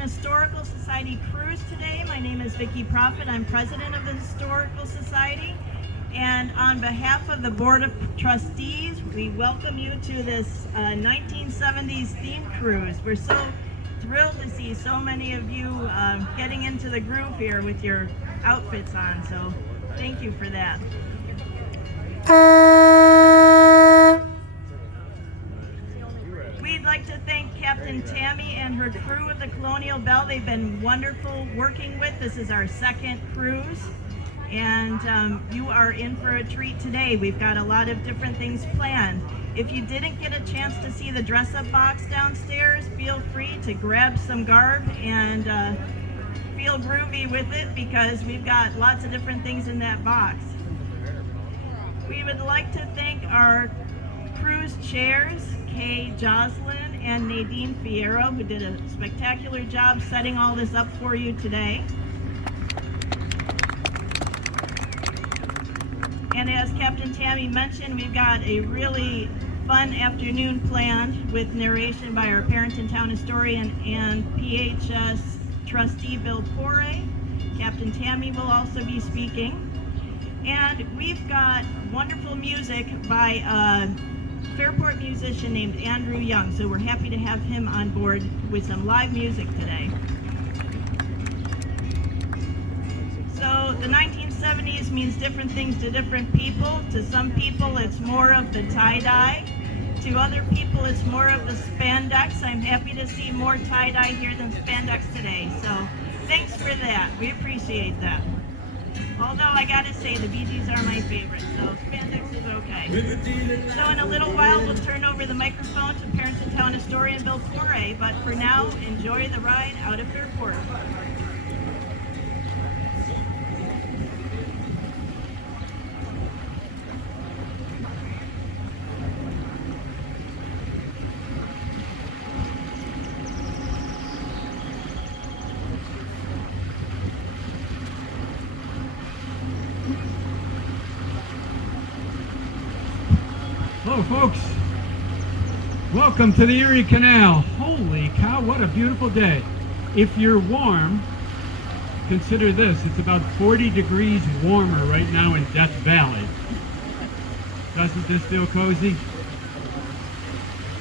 Perinton Historical Society cruise today. My name is Vicki Profitt. I'm president of the Historical Society. And on behalf of the Board of Trustees, we welcome you to this 1970s theme cruise. We're so thrilled to see so many of you getting into the groove here with your outfits on. So thank you for that. We'd like to thank Captain Tammee and her crew of the Colonial Belle. They've been wonderful working with. This is our second cruise, and you are in for a treat today. We've got a lot of different things planned. If you didn't get a chance to see the dress-up box downstairs, feel free to grab some garb and feel groovy with it, because we've got lots of different things in that box. We would like to thank our cruise chairs, Kay Jocelyn and Nadine Fierro, who did a spectacular job setting all this up for you today. And as Captain Tammee mentioned, we've got a really fun afternoon planned with narration by our Perinton Town Historian and PHS trustee Bill Poray. Captain Tammee will also be speaking. And we've got wonderful music by Fairport musician named Andrew Young, so we're happy to have him on board with some live music today. So the 1970s means different things to different people. To some people it's more of the tie-dye. To other people it's more of the spandex. I'm happy to see more tie-dye here than spandex today, so thanks for that. We appreciate that. Although I gotta say, the Bee Gees are my favorite, so spandex is okay. So in a little while, we'll turn over the microphone to Perinton Town Historian Bill Poray, but for now, enjoy the ride out of Fairport. Hello folks, welcome to the Erie Canal. Holy cow, what a beautiful day. If you're warm, consider this, it's about 40 degrees warmer right now in Death Valley. Doesn't this feel cozy?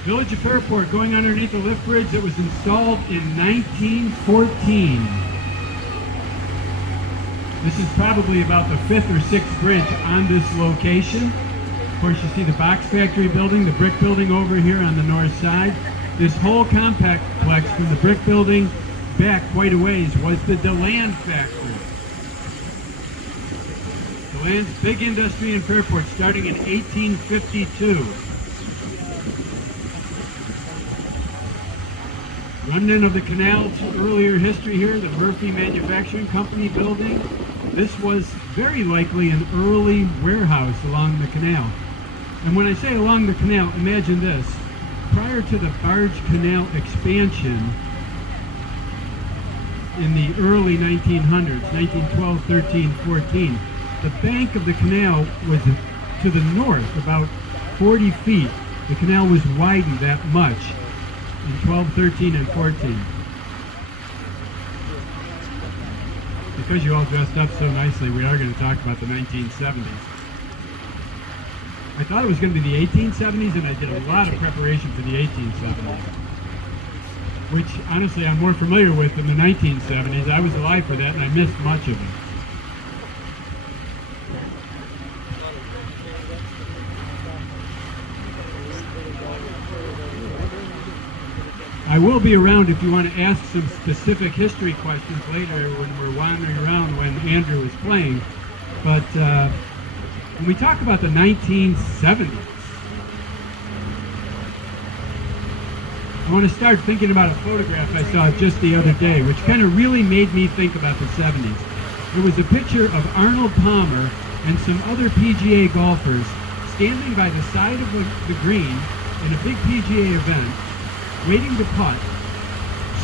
Village of Fairport, going underneath the lift bridge that was installed in 1914. This is probably about the 5th or 6th bridge on this location. Of course, you see the box factory building, the brick building over here on the north side. This whole complex from the brick building back quite a ways was the DeLand factory. DeLand's big industry in Fairport starting in 1852. Remnant of the canal's earlier history here, the Murphy Manufacturing Company building. This was very likely an early warehouse along the canal. And when I say along the canal, imagine this. Prior to the barge canal expansion in the early 1900s, 1912, 13, 14, the bank of the canal was to the north, about 40 feet. The canal was widened that much in 12, 13, and 14. Because you all dressed up so nicely, we are going to talk about the 1970s. I thought it was going to be the 1870s, and I did a lot of preparation for the 1870s, which honestly I'm more familiar with than the 1970s. I was alive for that, and I missed much of it. I will be around if you want to ask some specific history questions later when we're wandering around when Andrew is playing. But when we talk about the 1970s, I want to start thinking about a photograph I saw just the other day, which kind of really made me think about the 70s. It was a picture of Arnold Palmer and some other PGA golfers standing by the side of the green in a big PGA event, waiting to putt,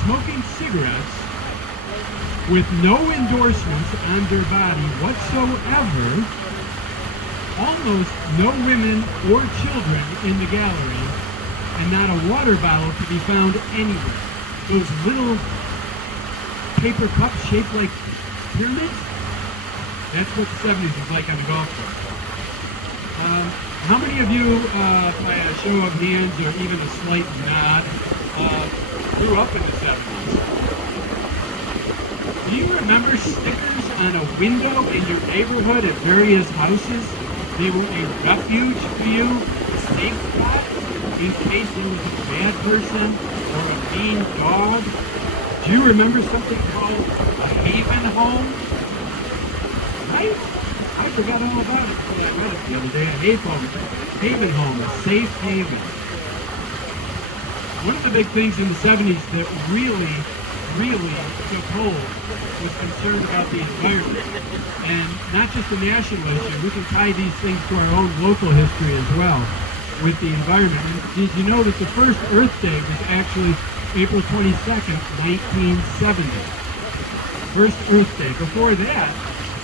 smoking cigarettes, with no endorsements on their body whatsoever, almost no women or children in the gallery, and not a water bottle to be found anywhere. Those little paper cups shaped like pyramids? That's what the 70s was like on the golf course. How many of you, by a show of hands or even a slight nod, grew up in the 70s? Do you remember stickers on a window in your neighborhood at various houses? They were a refuge for you, a safe spot, in case there was a bad person or a mean dog. Do you remember something called a haven home? Right? I forgot all about it until I read it the other day. A haven home, a safe haven. One of the big things in the 70s that really took hold was concern about the environment. And not just a national issue, we can tie these things to our own local history as well with the environment. And did you know that the first Earth Day was actually April 22nd, 1970? First Earth Day. Before that,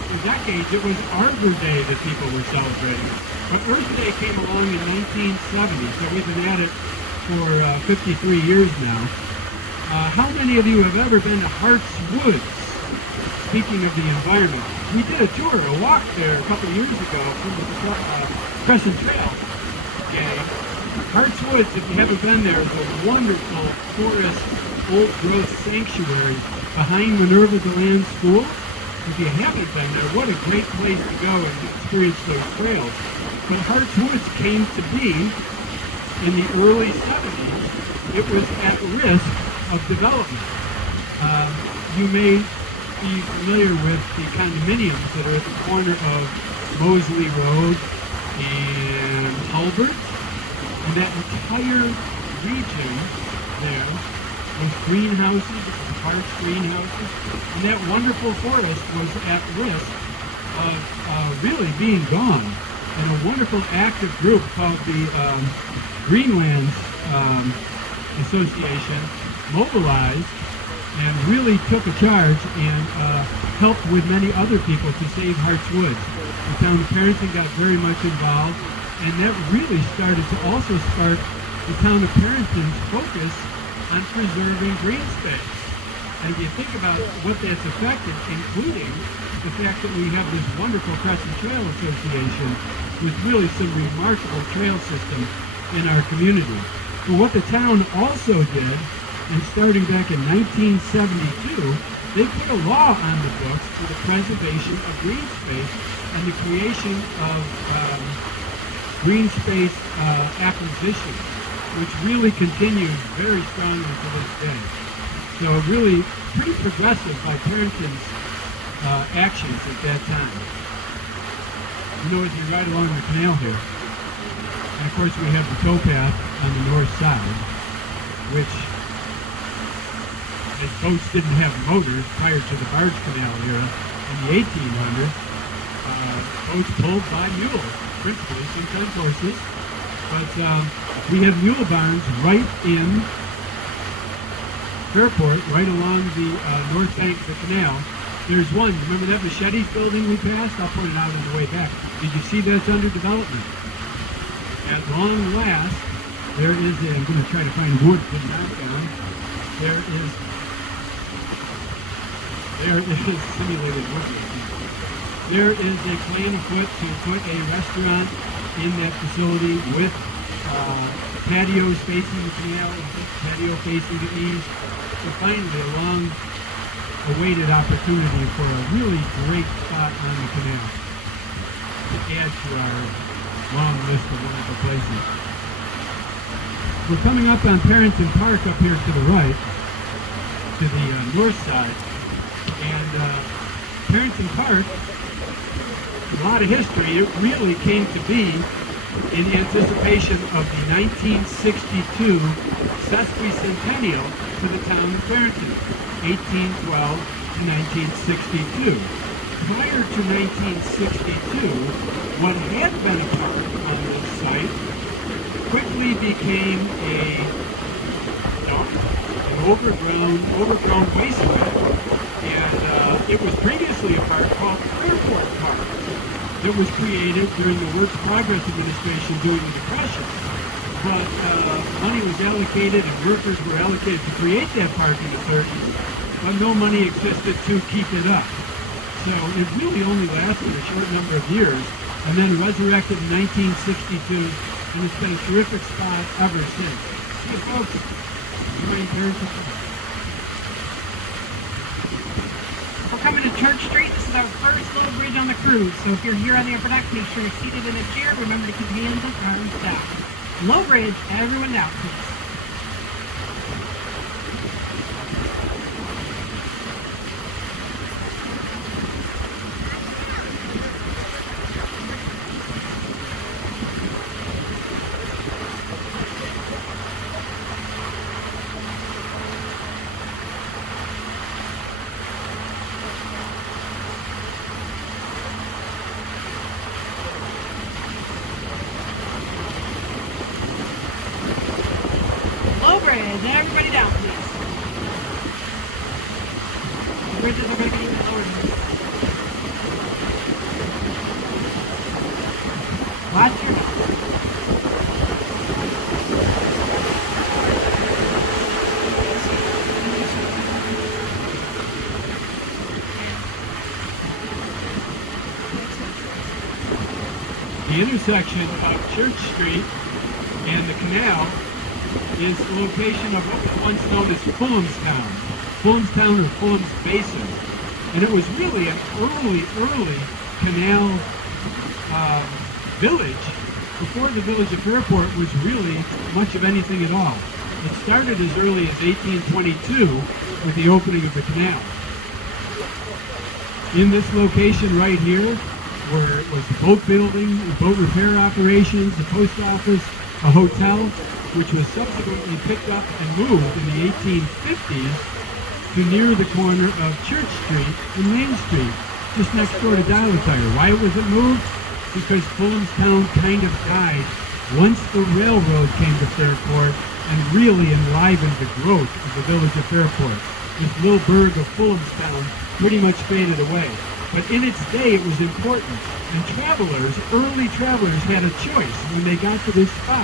for decades, it was Arbor Day that people were celebrating. But Earth Day came along in 1970, so we've been at it for 53 years now. How many of you have ever been to Hart's Woods? Speaking of the environment, we did a tour, a walk there a couple of years ago from the Crescent Trail. Okay. Hart's Woods, if you haven't been there, is a wonderful forest, old-growth sanctuary behind Minerva DeLand School. If you haven't been there, what a great place to go and experience those trails. But Hart's Woods came to be in the early 70s. It was at risk of development. You may be familiar with the condominiums that are at the corner of Mosley Road and Hulbert. And that entire region there was greenhouses, it was parks, greenhouses, and that wonderful forest was at risk of really being gone. And a wonderful active group called the Greenlands Association mobilized and really took a charge and helped with many other people to save Hart's Woods. The town of Perinton got very much involved, and that really started to also spark the town of Perinton's focus on preserving green space. And if you think about what that's affected, including the fact that we have this wonderful Crescent Trail Association with really some remarkable trail system in our community. But what the town also did, and starting back in 1972, they put a law on the books for the preservation of green space and the creation of green space acquisition, which really continues very strongly to this day. So really pretty progressive by Perinton's actions at that time. You know, as you ride along the canal here, and of course we have the towpath on the north side, which, as boats didn't have motors prior to the barge canal era in the 1800s, boats pulled by mules, principally, sometimes horses. But we have mule barns right in Fairport, right along the north bank of the canal. There's one. Remember that Machete's building we passed? I'll point it out on the way back. Did you see that's under development? At long last, there is a, I'm going to try to find wood to knock down. There is simulated wood. There is a plan afoot to put a restaurant in that facility with patios facing the canal and patio facing the east. So finally, a long-awaited opportunity for a really great spot on the canal to add to our long list of wonderful places. We're coming up on Perinton Park up here to the right, to the north side, and Perinton Park, a lot of history. It really came to be in anticipation of the 1962 sesquicentennial to the town of Perinton, 1812 to 1962. Prior to 1962, what had been a park on this site quickly became an overgrown wasteland, and it was previously a park called Fairport Park that was created during the Works Progress Administration during the Depression. But money was allocated and workers were allocated to create that park in the 30s. but no money existed to keep it up. So it really only lasted a short number of years, and then resurrected in 1962, and it's been a terrific spot ever since. Hey folks, you mind Perinton? We're coming to Church Street. This is our first little bridge on the cruise. So if you're here on the upper deck, make sure you're seated in a chair. Remember to keep hands and arms down. Low bridge, everyone down, please. Everybody down, please. The bridges are going to be even lower than this. Watch your head. The intersection of Church Street and the canal is the location of what was once known as Fulhamstown or Fulham's Basin. And it was really an early canal village before the village of Fairport was really much of anything at all. It started as early as 1822 with the opening of the canal. In this location right here was the boat building, the boat repair operations, the post office, a hotel, which was subsequently picked up and moved in the 1850s to near the corner of Church Street and Main Street, just next door to Dollar Tire. Why was it moved? Because Fulhamstown kind of died once the railroad came to Fairport and really enlivened the growth of the village of Fairport. This little burg of Fulhamstown pretty much faded away. But in its day, it was important. And early travelers had a choice when they got to this spot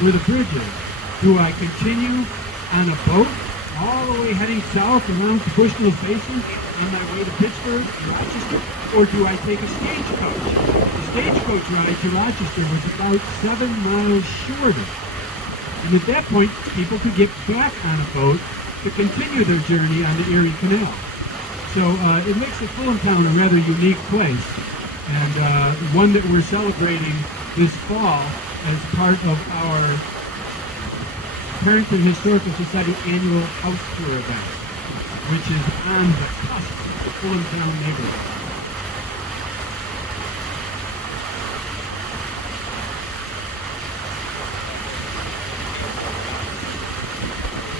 where the bridge is. Do I continue on a boat all the way heading south around to Bushnell's Basin on my way to Pittsford and Rochester? Or do I take a stagecoach? The stagecoach ride to Rochester was about 7 miles shorter. And at that point, people could get back on a boat to continue their journey on the Erie Canal. So it makes Fulhamstown a rather unique place, and one that we're celebrating this fall as part of our Perinton Historical Society annual house tour event, which is on the cusp of the Fulhamstown neighborhood.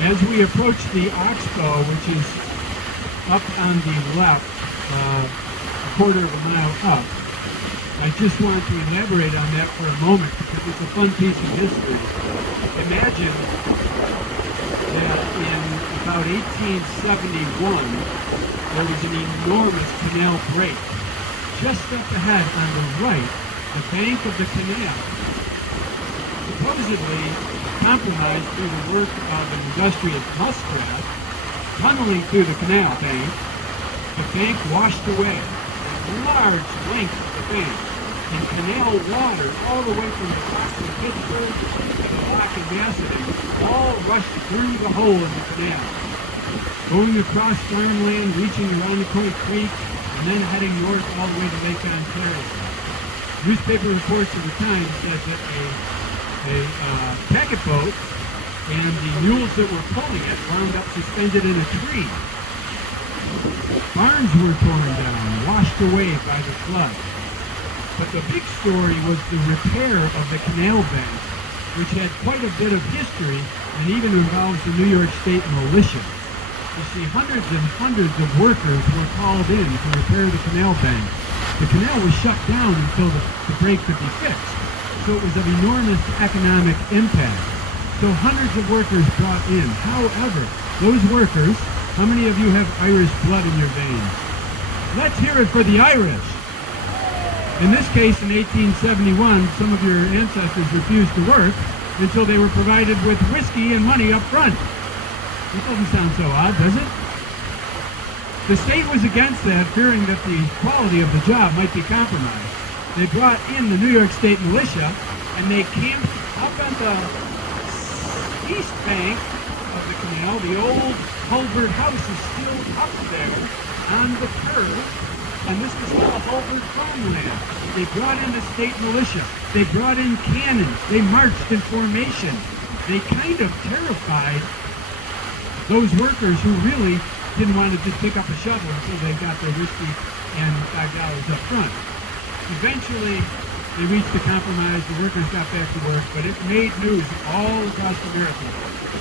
As we approach the Oxbow, which is up on the left, a quarter of a mile up, I just want to elaborate on that for a moment because it's a fun piece of history. Imagine that in about 1871, there was an enormous canal break. Just up ahead on the right, the bank of the canal, supposedly compromised through the work of an industrious muskrat, tunneling through the canal bank. The bank washed away a large length of the bank, and canal water all the way from the docks in Pittsford to the dock in Vassar all rushed through the hole in the canal, going across farmland, reaching Irondequoit Creek, and then heading north all the way to Lake Ontario. Newspaper reports of the time said that a packet boat and the mules that were pulling it wound up suspended in a tree. Barns were torn down, washed away by the flood. But the big story was the repair of the canal bank, which had quite a bit of history and even involves the New York State militia. You see, hundreds and hundreds of workers were called in to repair the canal bank. The canal was shut down until the break could be fixed, so it was of enormous economic impact. So hundreds of workers brought in. However, those workers, how many of you have Irish blood in your veins? Let's hear it for the Irish. In this case, in 1871, some of your ancestors refused to work until they were provided with whiskey and money up front. It doesn't sound so odd, does it? The state was against that, fearing that the quality of the job might be compromised. They brought in the New York State militia, and they camped up on the east bank of the canal. The old Hulbert house is still up there on the curve, and this was all Hulbert farmland. They brought in the state militia. They brought in cannons. They marched in formation. They kind of terrified those workers who really didn't want to just pick up a shovel until they got their whiskey and $5 up front. Eventually, they reached a compromise. The workers got back to work, but it made news all across America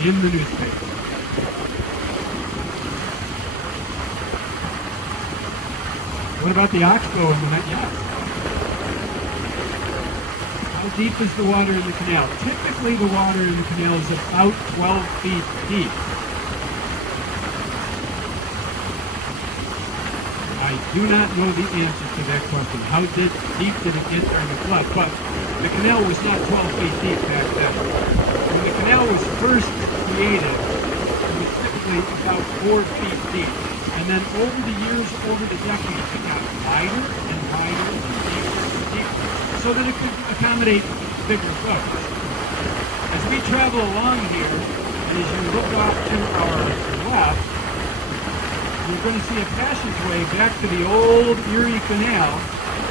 in the newspaper. What about the oxbow and the net? Yes. How deep is the water in the canal? Typically, the water in the canal is about 12 feet deep. I do not know the answer to that question. How deep did it get during the flood? But the canal was not 12 feet deep back then. When the canal was first created, it was typically about 4 feet deep. And then over the years, over the decades, it got wider and wider and deeper and deeper so that it could accommodate bigger boats. As we travel along here, and as you look off to our left, you're going to see a passageway back to the old Erie Canal,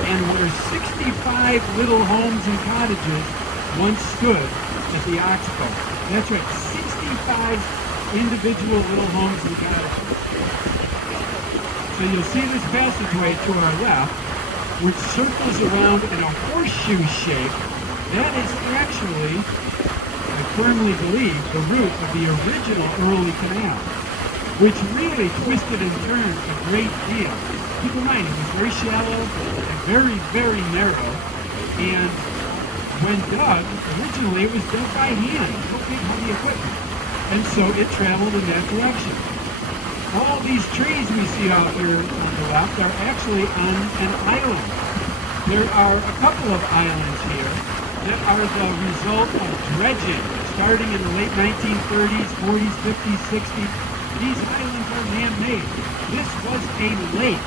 and where 65 little homes and cottages once stood at the oxbow. That's right, 65 individual little homes and cottages. So you'll see this passageway to our left, which circles around in a horseshoe shape. That is actually, I firmly believe, the route of the original early canal, which really twisted and turned a great deal. Keep in mind, it was very shallow and very, very narrow. And when dug, originally it was dug by hand, no big heavy equipment. And so it traveled in that direction. All these trees we see out here on the left are actually on an island. There are a couple of islands here that are the result of dredging, starting in the late 1930s, 40s, 50s, 60s. These islands are man-made. This was a lake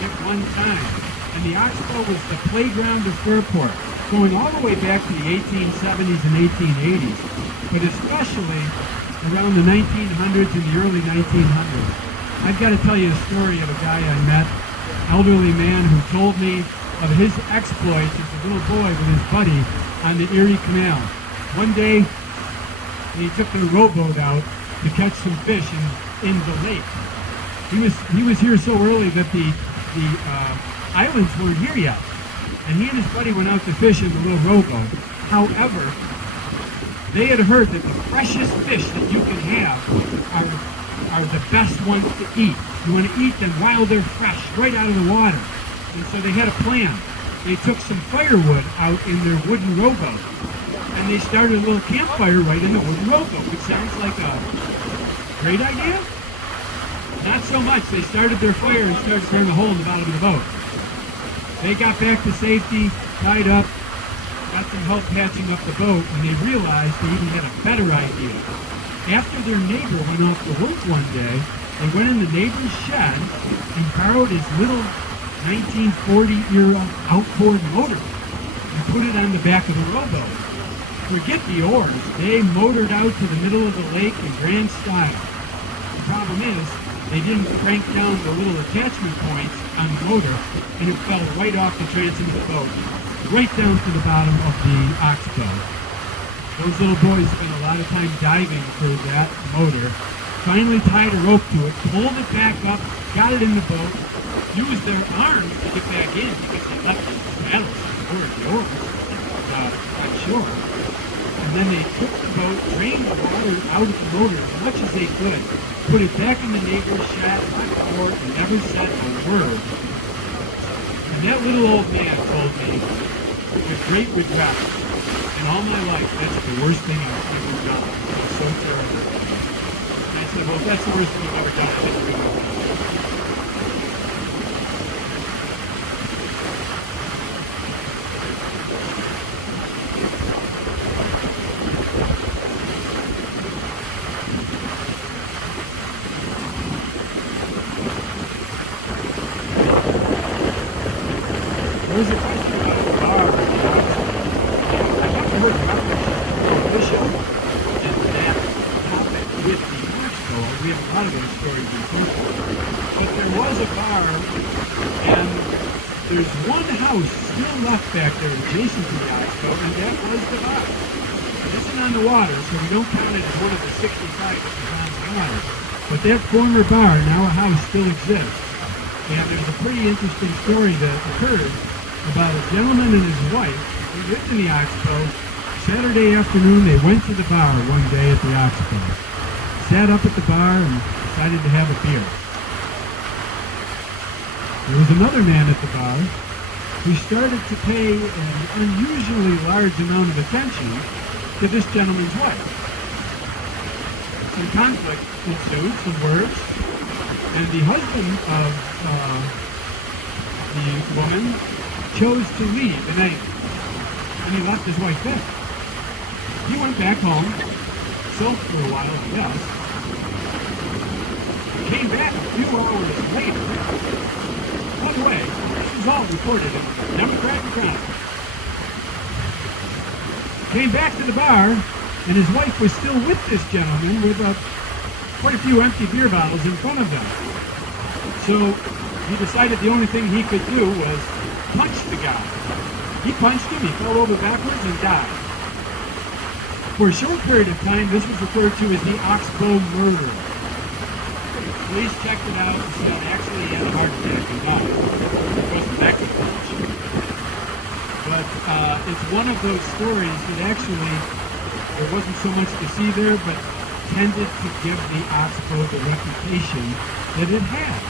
at one time, and the oxbow was the playground of Fairport, going all the way back to the 1870s and 1880s, but especially around the 1900s and the early 1900s. I've got to tell you a story of a guy I met, elderly man who told me of his exploits as a little boy with his buddy on the Erie Canal. One day, he took their rowboat out to catch some fish in the lake. He was here so early that the islands weren't here yet, and he and his buddy went out to fish in the little rowboat. However, they had heard that the freshest fish that you can have are the best ones to eat. You want to eat them while they're fresh, right out of the water. And so they had a plan. They took some firewood out in their wooden rowboat, and they started a little campfire right in the wooden rowboat, which sounds like a great idea. Not so much. They started their fire and started to burn a hole in the bottom of the boat. They got back to safety, tied up, got some help patching up the boat, and they realized they even had a better idea. After their neighbor went off to work one day, they went in the neighbor's shed and borrowed his little 1940-era outboard motor and put it on the back of the rowboat. Forget the oars. They motored out to the middle of the lake in grand style. The problem is, they didn't crank down the little attachment points on the motor, and it fell right off the transom of the boat, right down to the bottom of the oxbow. Those little boys spent a lot of time diving for that motor, finally tied a rope to it, pulled it back up, got it in the boat, used their arms to get back in because they left the paddles aboard the oars on shore. And then they took the boat, drained the water out of the motor as much as they could, put it back in the neighbor's shed, locked the door, and never said a word. And that little old man told me, with great regret, in all my life, that's the worst thing I've ever done. It was so terrible. And I said, well, if that's the worst thing you've ever done, then do it. was a question about a bar in the Oxford. I've never heard reference to prohibition and that topic with the Oxbow. We have a lot of those stories in Fairport. But there was a bar, and there's one house still left back there adjacent to the Oxbow, and that was the bar. It isn't on the water, so we don't count it as one of the 65 that was on the water. But that former bar, now a house, still exists. And there's a pretty interesting story that occurred about a gentleman and his wife who lived in the Oxbow. Saturday afternoon, they went to the bar one day at the Oxbow. Sat up at the bar and decided to have a beer. There was another man at the bar who started to pay an unusually large amount of attention to this gentleman's wife. Some conflict ensued, some words, and the husband of the woman chose to leave in anger, and he left his wife there. He went back home, sulked for a while, yes, came back a few hours later. By the way, this is all recorded in the Democratic Chronicle. Came back to the bar, and his wife was still with this gentleman with quite a few empty beer bottles in front of them. So he decided the only thing he could do was punch the guy. He punched him, he fell over backwards and died. For a short period of time, this was referred to as the Oxbow murder. Police checked it out and said actually he had a heart attack and died. It wasn't that good punch. But it's one of those stories that actually there wasn't so much to see there, but tended to give the Oxbow the reputation that it had.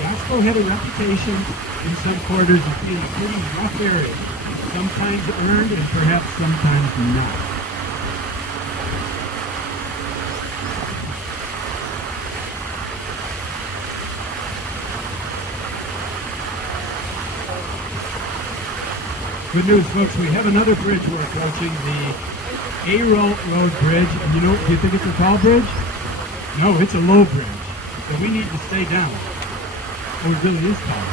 The Oxbow had a reputation in some quarters of being a pretty rough area, sometimes earned and perhaps sometimes not. Good news, folks, we have another bridge we're approaching, the Road Bridge. And do you think it's a tall bridge? No, it's a low bridge. So we need to stay down. Oh, it really is tall.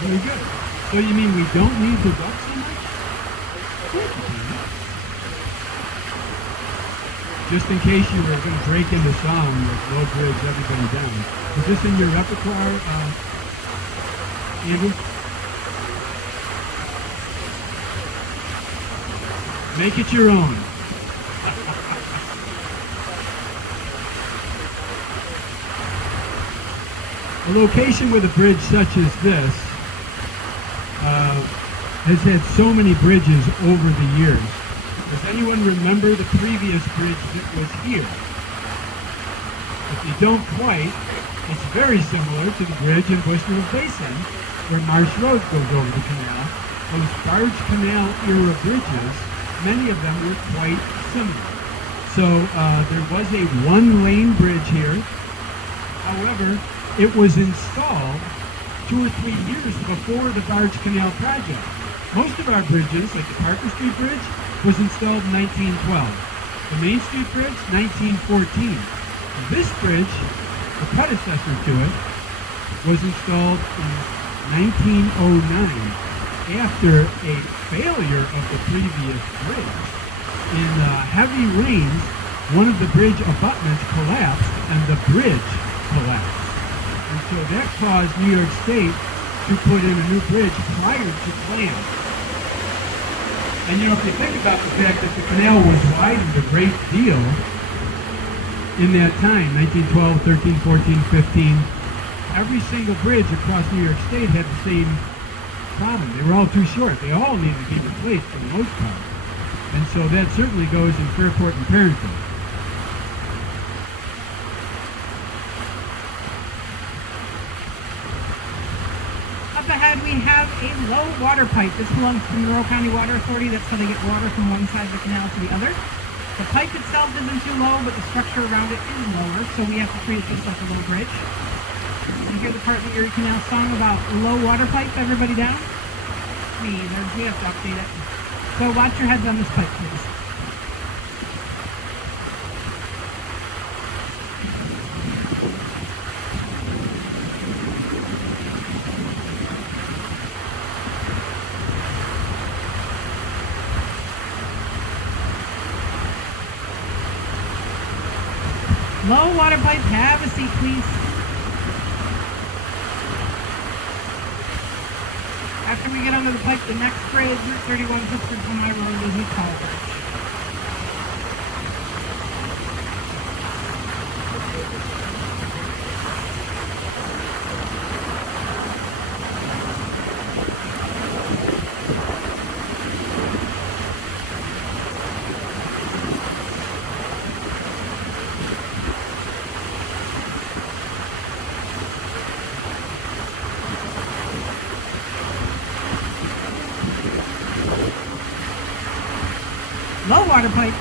Very good. So you mean we don't need to duck so much? Just in case you were going to break into song with low bridge, everybody down. Is this in your repertoire, Andy? Make it your own. A location with a bridge such as this has had so many bridges over the years. Does anyone remember the previous bridge that was here? If you don't quite, it's very similar to the bridge in Bushnell Basin where Marsh Road goes over the canal. Those barge canal era bridges, many of them were quite similar. So there was a one-lane bridge here. However, it was installed 2 or 3 years before the barge canal project. Most of our bridges, like the Parker Street Bridge, was installed in 1912. The Main Street Bridge, 1914. This bridge, the predecessor to it, was installed in 1909 after a failure of the previous bridge. In heavy rains, one of the bridge abutments collapsed and the bridge collapsed. And so that caused New York State to put in a new bridge prior to plan. And if you think about the fact that the canal was widened a great deal in that time, 1912, 13, 14, 15, every single bridge across New York State had the same problem. They were all too short. They all needed to be replaced for the most part. And so that certainly goes in Fairport and Perinton. Up ahead we have a low water pipe. This belongs to the Monroe County Water Authority. That's how they get water from one side of the canal to the other. The pipe itself isn't too low, but the structure around it is lower, so we have to treat it just like a low bridge. You hear the part of the Erie Canal song about low water pipe, everybody down? We have to update it. So watch your heads on this pipe, please. Low water pipe, have a seat, please. After we get onto the pipe, the next bridge, Route 31 Pittsford Tammee Road, is a tall bridge. Low water pipe.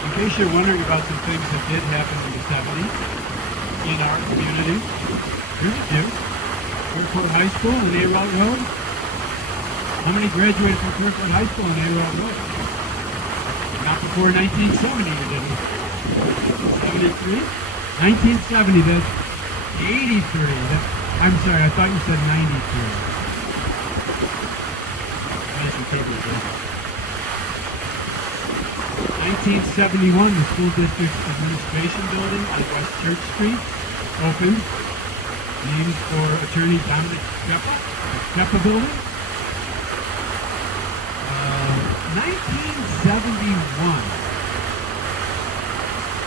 In case you're wondering about some things that did happen in the 70s in our community, here's a few. Fairport High School and A-Route Road. How many graduated from Fairport High School and A-Route Road? Not before 1970, you didn't. 73? 1970, that's 83. I'm sorry, I thought you said 93. Nice and covered there. 1971, the school district administration building on West Church Street opened, named for attorney Dominic Cheppa building. 1971,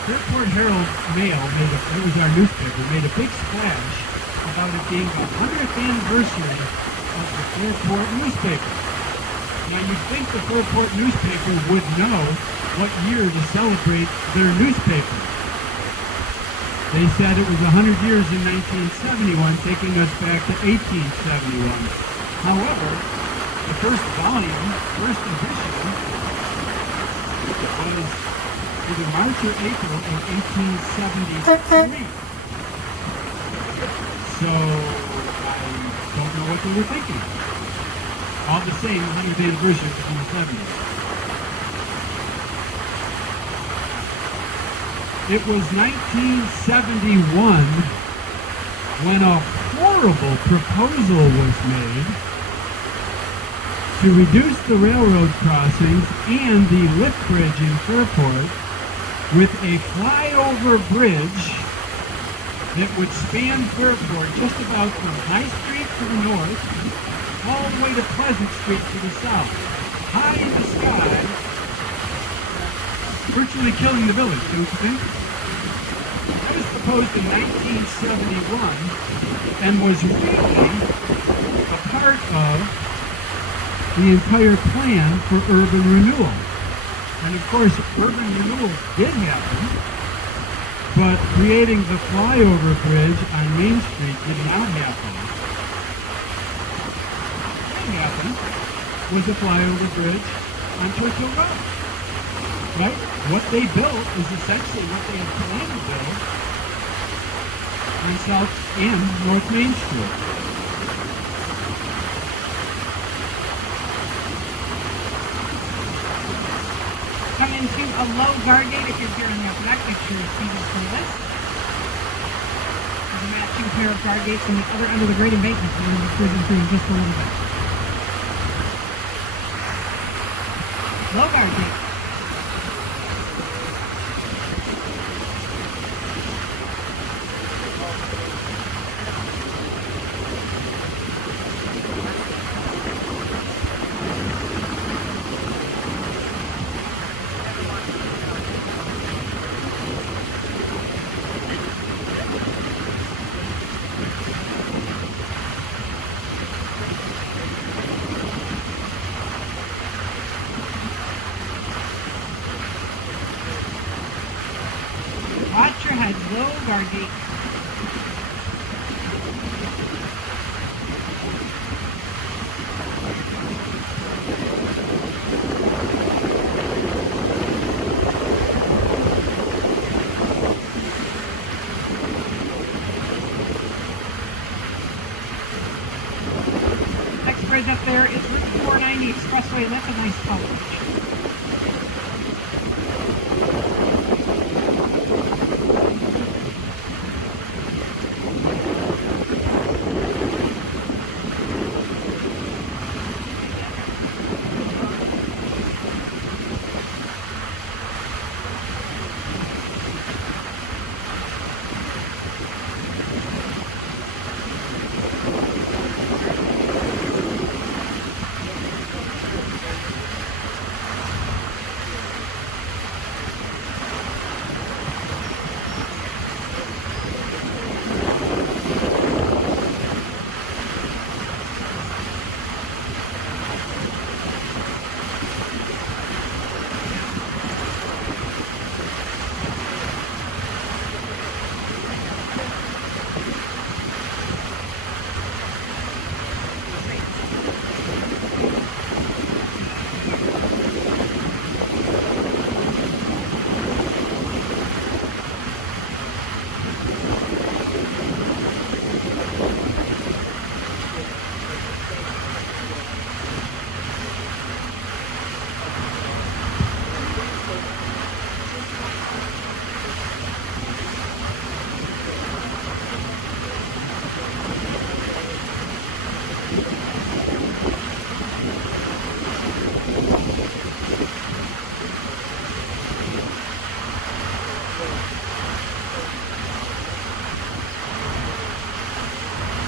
Fairport Herald Mail it was our newspaper, made a big splash about it being the 100th anniversary of the Fairport newspaper. Now you'd think the Fairport newspaper would know what year to celebrate their newspaper. They said it was 100 years in 1971, taking us back to 1871. However, the first volume, first edition, was either March or April of 1873. So, I don't know what they were thinking. All the same, 100th anniversary was in the 70s. It was 1971 when a horrible proposal was made to reduce the railroad crossings and the lift bridge in Fairport with a flyover bridge that would span Fairport just about from High Street to the north all the way to Pleasant Street to the south, high in the sky, virtually killing the village, don't you think? That was proposed in 1971 and was really a part of the entire plan for urban renewal. And of course, urban renewal did happen, but creating the flyover bridge on Main Street did not happen. What happened was a flyover bridge on Churchill Road. Right? What they built is essentially what they had planned to build on South and North Main Street. come into a low guard gate. If you're here in the upper deck, make sure you see this playlist. There's a matching pair of guard gates on the other end of the great embankment. We're going to be cruising through in just a little bit. Low guard gate. Watch your head, low guard gate. Next bridge up there is Route 490 Expressway, and that's a nice color.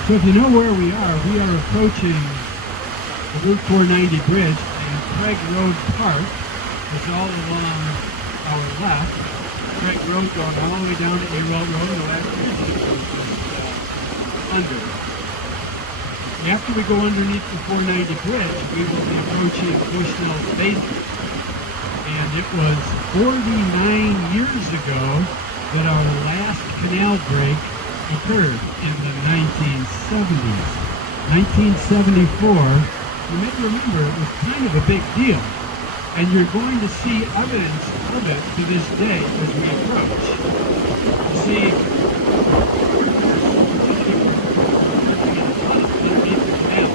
So if you know where we are approaching the Route 490 bridge, and Craig Road Park is all along our left. Craig Road going all the way down to Erie Road, the last bridge is under. After we go underneath the 490 bridge, we will be approaching Bushnell's Basin. And it was 49 years ago that our last canal break occurred in the 1970s. 1974, you may remember it was kind of a big deal. And you're going to see evidence of it to this day as we approach. You see, underneath the canal,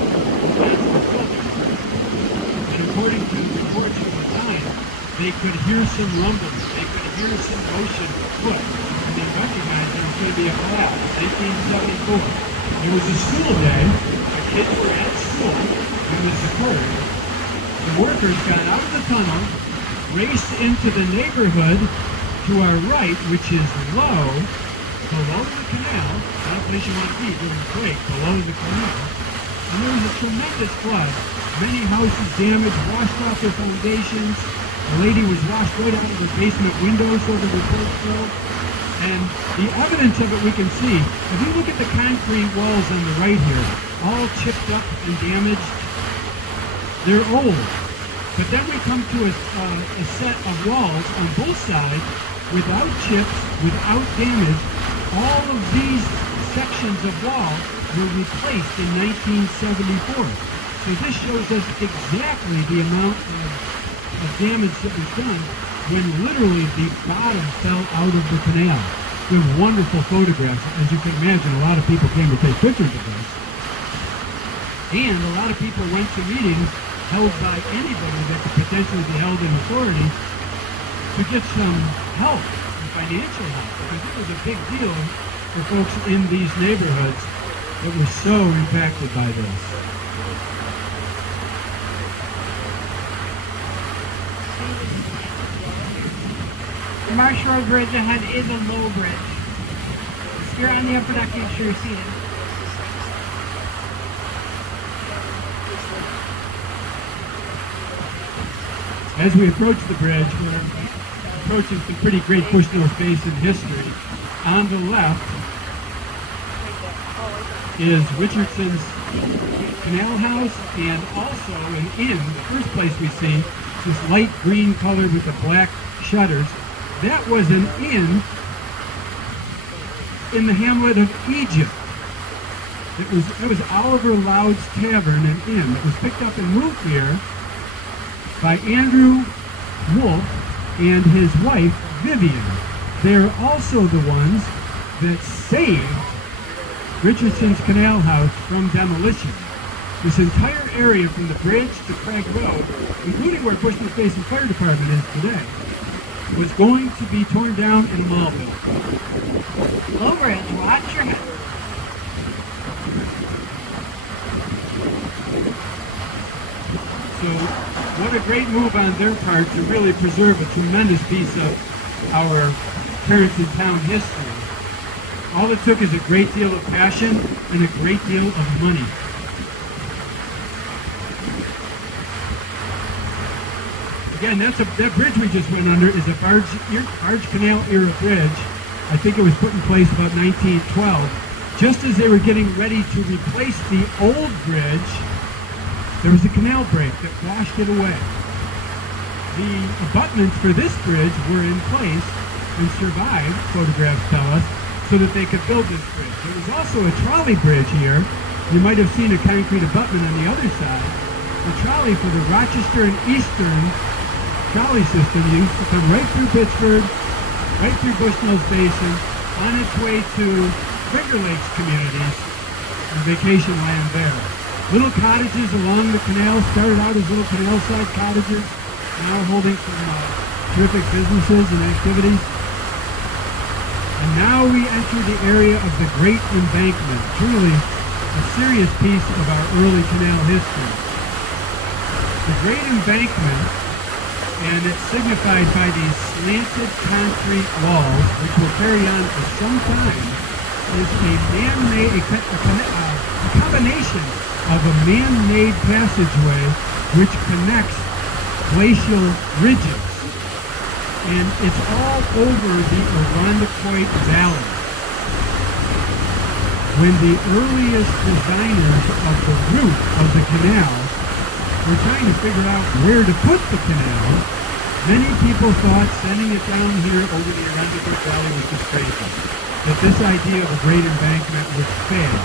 and according to reports from the time, they could hear some rumbling, they could hear some motion afoot, and they recognized there was going to be a collapse. 1974. It was a school day. The kids were at school when this occurred. The workers got out of the tunnel, raced into the neighborhood to our right, which is low, below the canal, not a place you want to be during the break, below the canal. And there was a tremendous flood. Many houses damaged, washed off their foundations. A lady was washed right out of her basement window, so the reports show. And the evidence of it we can see. If you look at the concrete walls on the right here, all chipped up and damaged, they're old. But then we come to a set of walls on both sides without chips, without damage. All of these sections of wall were replaced in 1974. So this shows us exactly the amount of damage that was done when literally the bottom fell out of the canal. We have wonderful photographs. As you can imagine, a lot of people came to take pictures of this. And a lot of people went to meetings held by anybody that could potentially be held in authority to get some help, financial help, because it was a big deal for folks in these neighborhoods that were so impacted by this. The Marsh Road Bridge ahead is a low bridge. If you're on the upper deck, make sure you're seated. As we approach the bridge, we're approaching some pretty great Bushnell's Basin history. On the left is Richardson's Canal House, and also an inn, the first place we see, this light green color with the black shutters. That was an inn in the hamlet of Egypt. It was Oliver Loud's Tavern, an inn that was picked up and moved here by Andrew Wolfe and his wife, Vivian. They're also the ones that saved Richardson's Canal House from demolition. This entire area from the bridge to Craig Road, including where Bushnell's Basin Fire Department is today, was going to be torn down in a mall building. Low bridge, watch your head. So what a great move on their part to really preserve a tremendous piece of our Perinton town history. All it took is a great deal of passion and a great deal of money. Again, that bridge we just went under is a barge canal era bridge. I think it was put in place about 1912. Just as they were getting ready to replace the old bridge, there was a canal break that washed it away. The abutments for this bridge were in place and survived, photographs tell us, so that they could build this bridge. There was also a trolley bridge here. You might have seen a concrete abutment on the other side. The trolley for the Rochester and Eastern trolley system used to come right through Pittsford, right through Bushnell's Basin, on its way to Finger Lakes communities and vacation land there. Little cottages along the canal started out as little canal side cottages, now holding some terrific businesses and activities. And now we enter the area of the Great Embankment, truly a serious piece of our early canal history. The Great Embankment, and it's signified by these slanted concrete walls, which will carry on for some time, is a man-made, a combination of a man-made passageway which connects glacial ridges. And it's all over the Irondequoit Valley. When the earliest designers of the route of the canal were trying to figure out where to put the canal, many people thought sending it down here over the Irondequoit Valley was just crazy. That this idea of a great embankment would fail.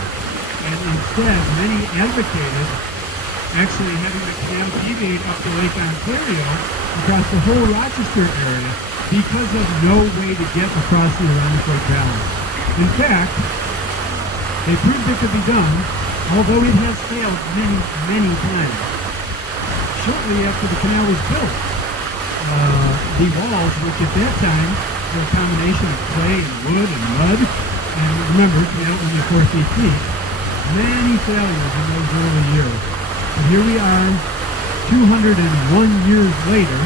And instead, many advocated actually having the canal deviate up to Lake Ontario across the whole Rochester area because of no way to get across the Irondequoit Valley. In fact, they proved it could be done, although it has failed many, many times. Shortly after the canal was built, the walls, which at that time were a combination of clay and wood and mud, and remember, canal only 4 feet deep, many failures in those early years. And here we are, 201 years later,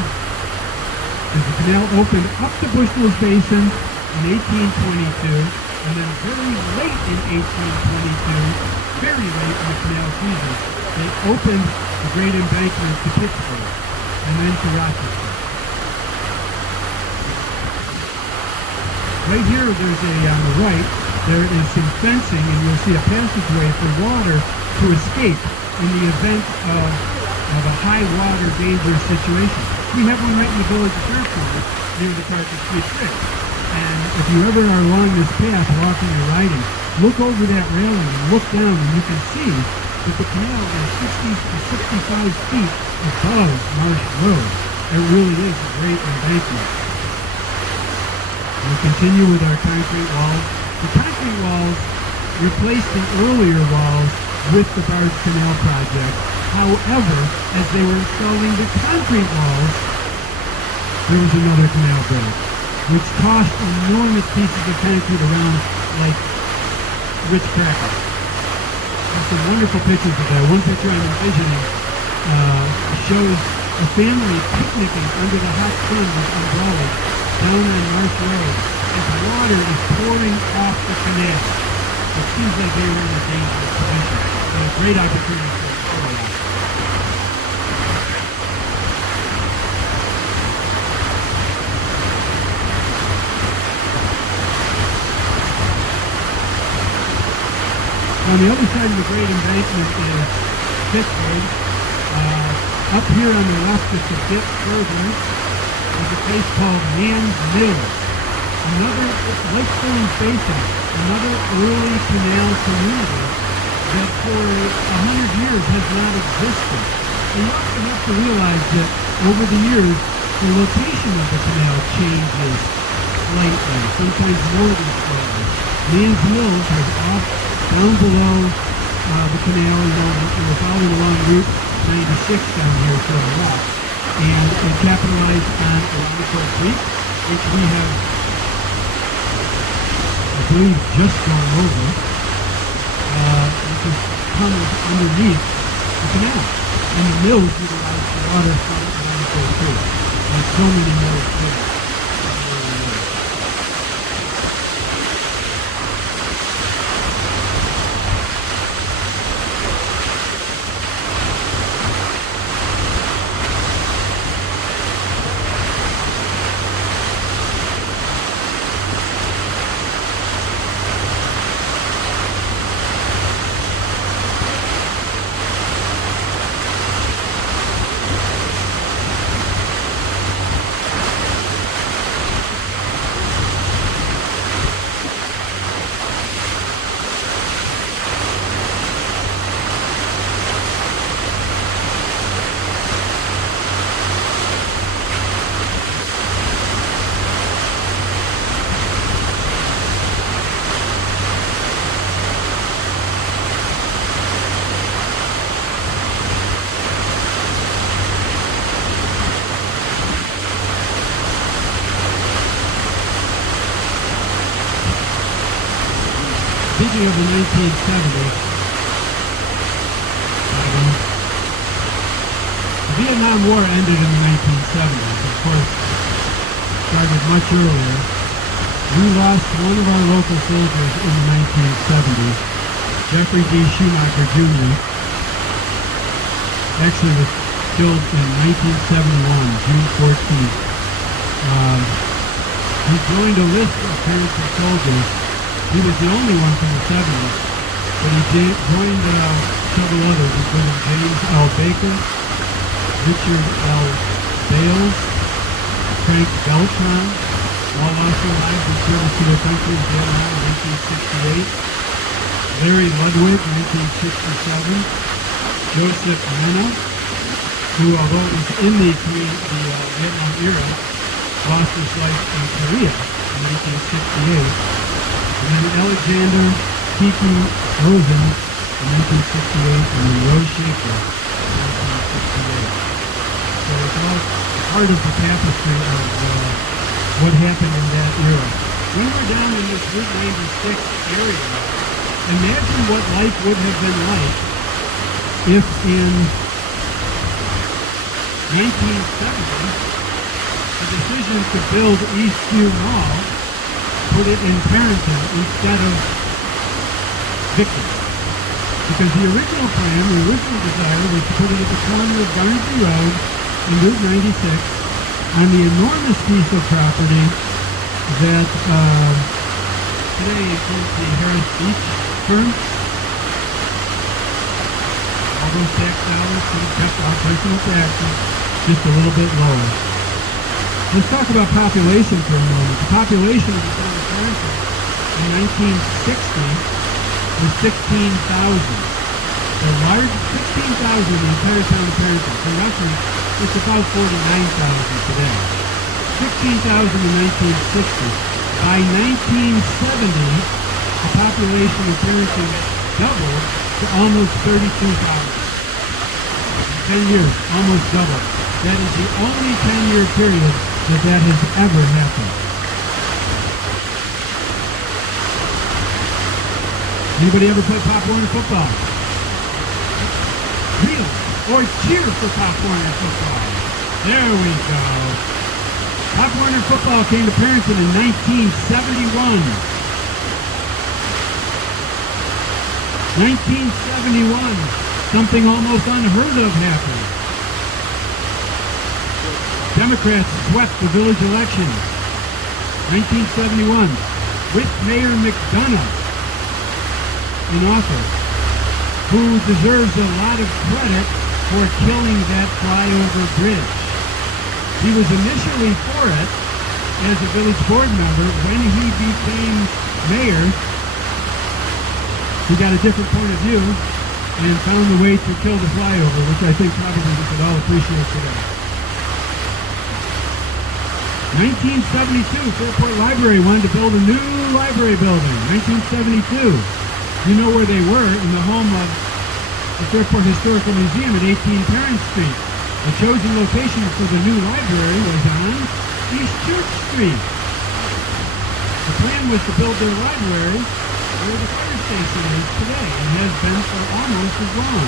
as the canal opened up to Bushnell's Basin in 1822, and then very late in 1822, very late in the canal season, they opened the Great Embankment to Pittsford, and then to Rochester. Right here, there's on the right, there is some fencing, and you'll see a passageway for water to escape in the event of a high water dangerous situation. We have one right in the village of Fairport, near the Carter Street Bridge. And if you ever are along this path, walking or riding, look over that railing and look down, and you can see that the canal is 60 to 65 feet above Marsh Road. It really is a great embankment. We'll continue with our concrete walls. The concrete walls replaced the earlier walls with the Barge Canal project. However, as they were installing the concrete walls, there was another canal built, which tossed enormous pieces of concrete around like Ritz crackers. There's some wonderful pictures of that. One picture I'm envisioning shows a family picnicking under the hot sun with umbrellas down on Marsh Road as water is pouring off the canal. It seems like they were in a dangerous position. So a great opportunity for a photo op. On the other side of the Great Embankment is Pittsford. Up here on the left, just a bit further, is a place called Man's Mill. Another, like Filling Basin, another early canal community that for 100 years has not existed. And you also have to realize that over the years, the location of the canal changes slightly, sometimes more than slightly. Man's Mills is off down below the canal, we're following along Route 96 down here to our left, and it capitalized on Narrator Creek, which we have, I believe, just gone over, which is tunneled underneath the canal. And the mills utilize the water from Narrator Creek, and so many mills do. Speaking of the 1970s, the Vietnam War ended in the 1970s. Of course, started much earlier. We lost one of our local soldiers in the 1970s, Jeffrey D. Schumacher Jr. Actually was killed in 1971, June 14th. He joined a list of Perinton soldiers. He was the only one from the 70s, but he joined several others, including James L. Baker, Richard L. Bales, Frank Beltran, all lost their lives in service to their country in Vietnam in 1968, Larry Ludwig, 1967, Joseph Mena, who, although it was in the Vietnam era, lost his life in Korea in 1968. And then Alexander Kiki Rosen in 1968, and then Rose Shaker in 1968. So it's all part of the tapestry of what happened in that era. We were down in this Route 96 area. Imagine what life would have been like if in 1970 the decision to build Eastview Mall put it in Perinton instead of Vicki. Because the original plan, the original desire was to put it at the corner of Barnsley Road and Route 96 on the enormous piece of property that today includes the Harris Beach firm. All those tax dollars could have kept our personal taxes just a little bit lower. Let's talk about population for a moment. The population of the town of Perinton in 1960 was 16,000. The large 16,000 in the entire town of Perinton. For reference, it's about 49,000 today. 16,000 in 1960. By 1970, the population of Perinton doubled to almost 32,000. In 10 years, almost doubled. That is the only 10-year period that that has ever happened. Anybody ever play Pop Warner football? Really? Or cheer for Pop Warner football? There we go. Pop Warner football came to Perinton in 1971. 1971, something almost unheard of happened. Democrats swept the village election. 1971, with Mayor McDonough in office, who deserves a lot of credit for killing that flyover bridge. He was initially for it as a village board member. When he became mayor, he got a different point of view and found a way to kill the flyover, which I think probably we could all appreciate today. 1972, Fairport Library wanted to build a new library building. 1972. You know where they were, in the home of the Fairport Historical Museum at 18 Perinton Street. The chosen location for the new library was on East Church Street. The plan was to build their library where the fire station is today and has been for almost as long.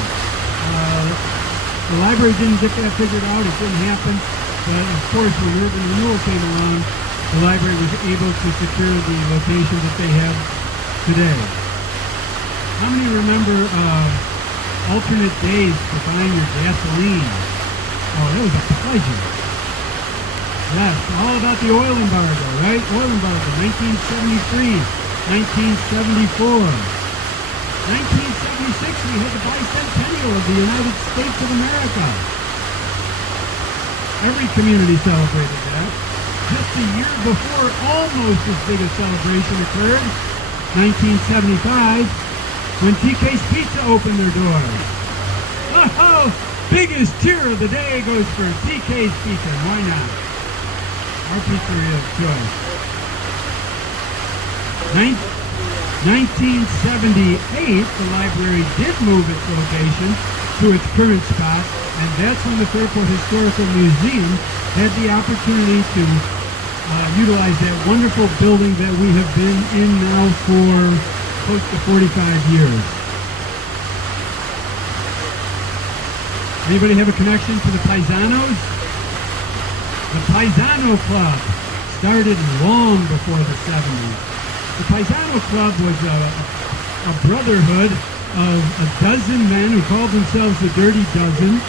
The library didn't get that figured out. It didn't happen. But of course, when urban renewal came along, the library was able to secure the location that they have today. How many remember alternate days for buying your gasoline? Oh, that was a pleasure. Yes, all about the oil embargo, right? Oil embargo, 1973, 1974. 1976, we had the bicentennial of the United States of America. Every community celebrated that. Just a year before, almost as big a celebration occurred, 1975, when TK's Pizza opened their doors. Oh, biggest cheer of the day goes for TK's Pizza. Why not? Our pizzeria of choice. 1978, the library did move its location to its current spot, and that's when the Fairport Historical Museum had the opportunity to utilize that wonderful building that we have been in now for close to 45 years. Anybody have a connection to the Paisanos? The Paisano Club started long before the 70s. The Paisano Club was a brotherhood of a dozen men who called themselves the Dirty Dozen.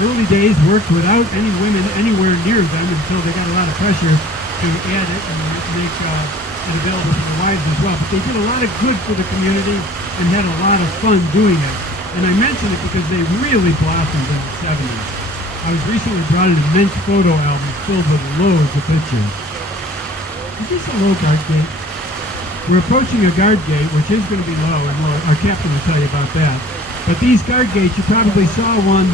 Early days worked without any women anywhere near them until they got a lot of pressure to add it and make it available to the wives as well. But they did a lot of good for the community and had a lot of fun doing it. And I mention it because they really blossomed in the 70s. I was recently brought an immense photo album filled with loads of pictures. Is this a low guard gate? We're approaching a guard gate, which is going to be low, and our captain will tell you about that. But these guard gates, you probably saw one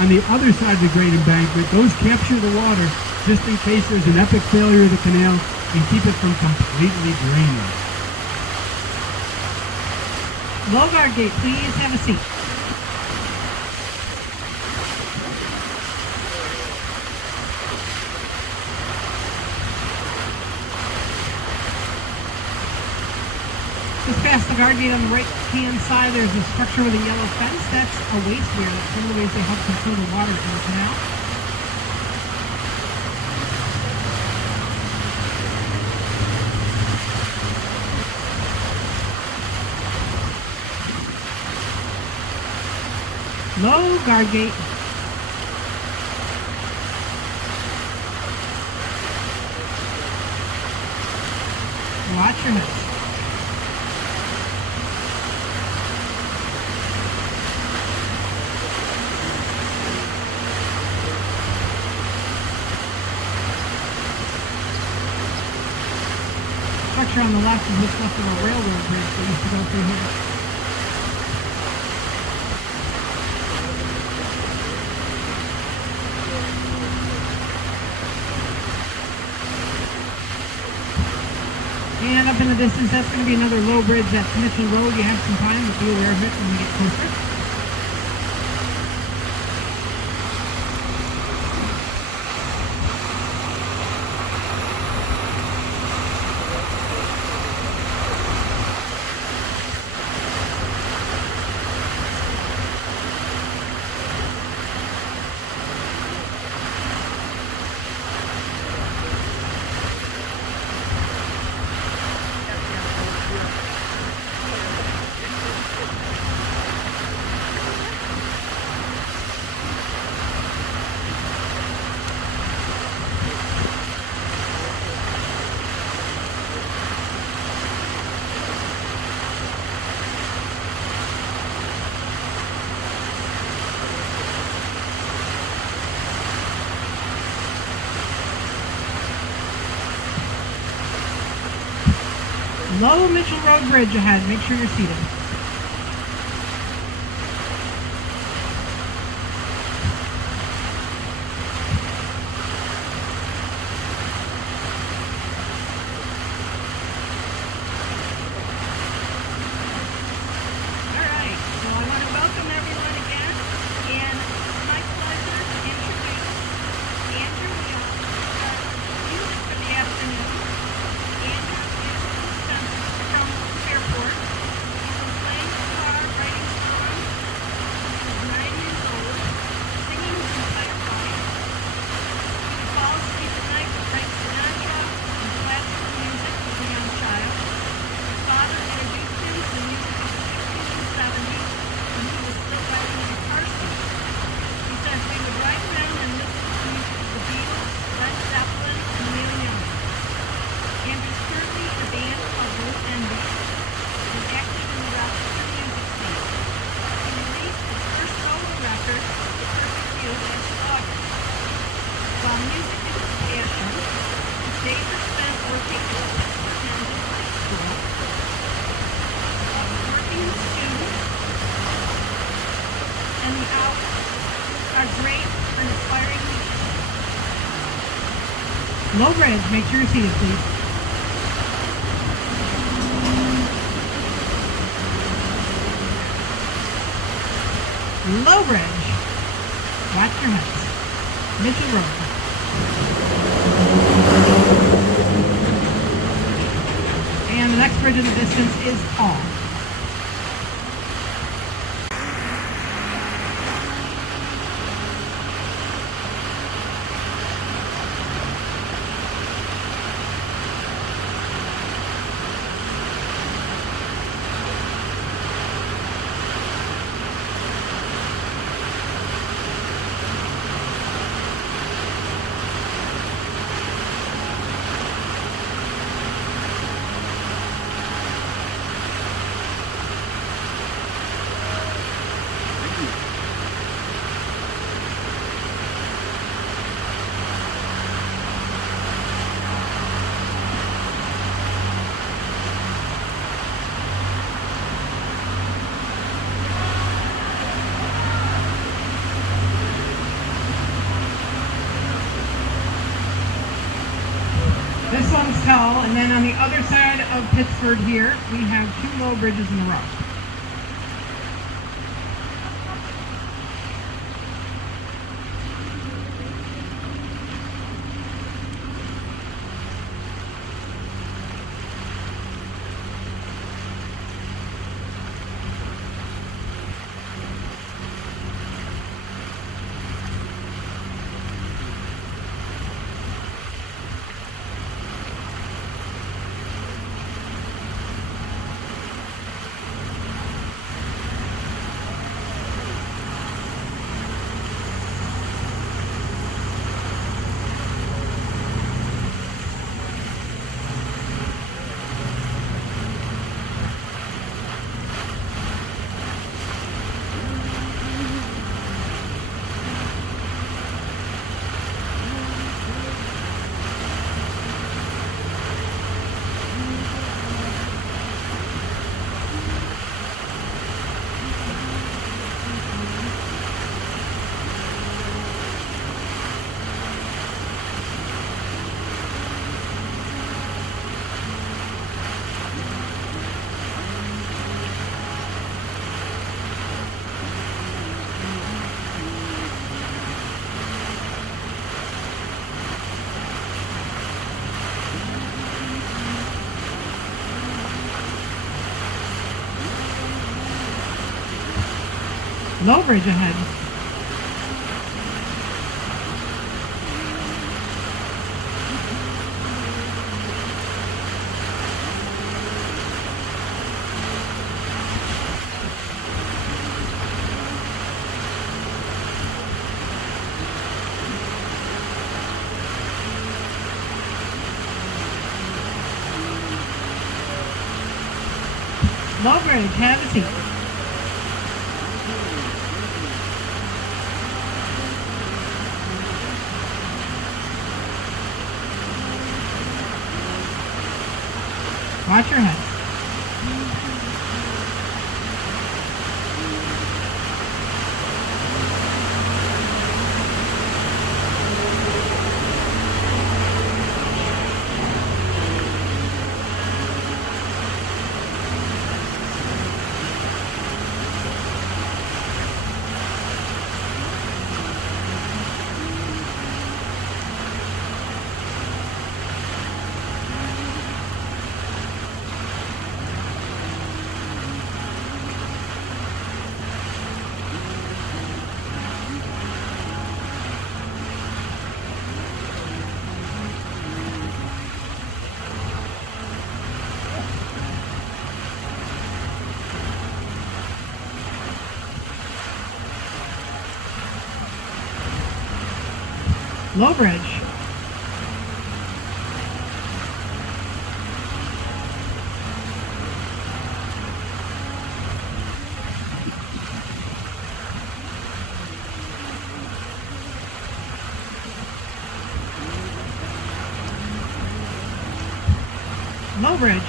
on the other side of the great embankment. Those capture the water just in case there's an epic failure of the canal and keep it from completely draining. Low guard gate, please have a seat. Just past the guard gate on the right-hand side, there's a structure with a yellow fence. That's a waste weir. That's one of the ways they help control the water in the canal. Low guard gate. Watch your nose. Structure on the left is what's left of a railroad bridge that used to go through here. And up in the distance, that's going to be another low bridge at Mitchell Road. You have some time, but be aware of it when you get closer. Low Mitchell Road Bridge ahead. Make sure you're seated. All right, so I want to welcome everyone again, and it's my pleasure to introduce Andrew Young, our music for the afternoon. Andrew is from Fairport. He's been playing guitar, writing songs since he was 9 years old, singing his entire life. He falls asleep at night to Frank Sinatra and classical music as a young child. His father introduced him to the music of the 60s and 70s when he was still riding a guitar seat. He says we would ride around and listen to music of the Beatles, Led Zeppelin, and Neil Young. Andrew's currently in a band called Both Envy and is active in the Rochester music scene. He released his first solo record, The Perfect You, last August. While music is his passion, his days are spent working at the Pittsford High School, working with students, and the hours are great for an aspiring musician. Low Bridge. Make sure you're seated, please. Low Bridge. Watch your heads. Mitchell Road. And the next bridge in the distance is Hall. This one's tall, and then on the other side of Pittsford here, we have two low bridges in a row. Low bridge ahead. Low bridge, have a seat. Watch your head. Low bridge. Low bridge.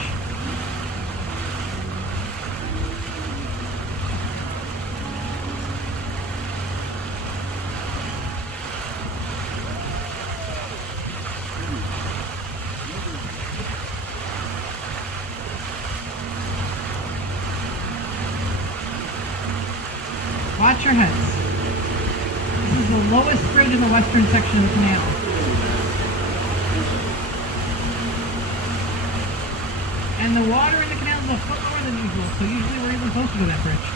Watch your heads. This is the lowest bridge in the western section of the canal. And the water in the canal is a foot lower than usual, so usually we're even closer to that bridge.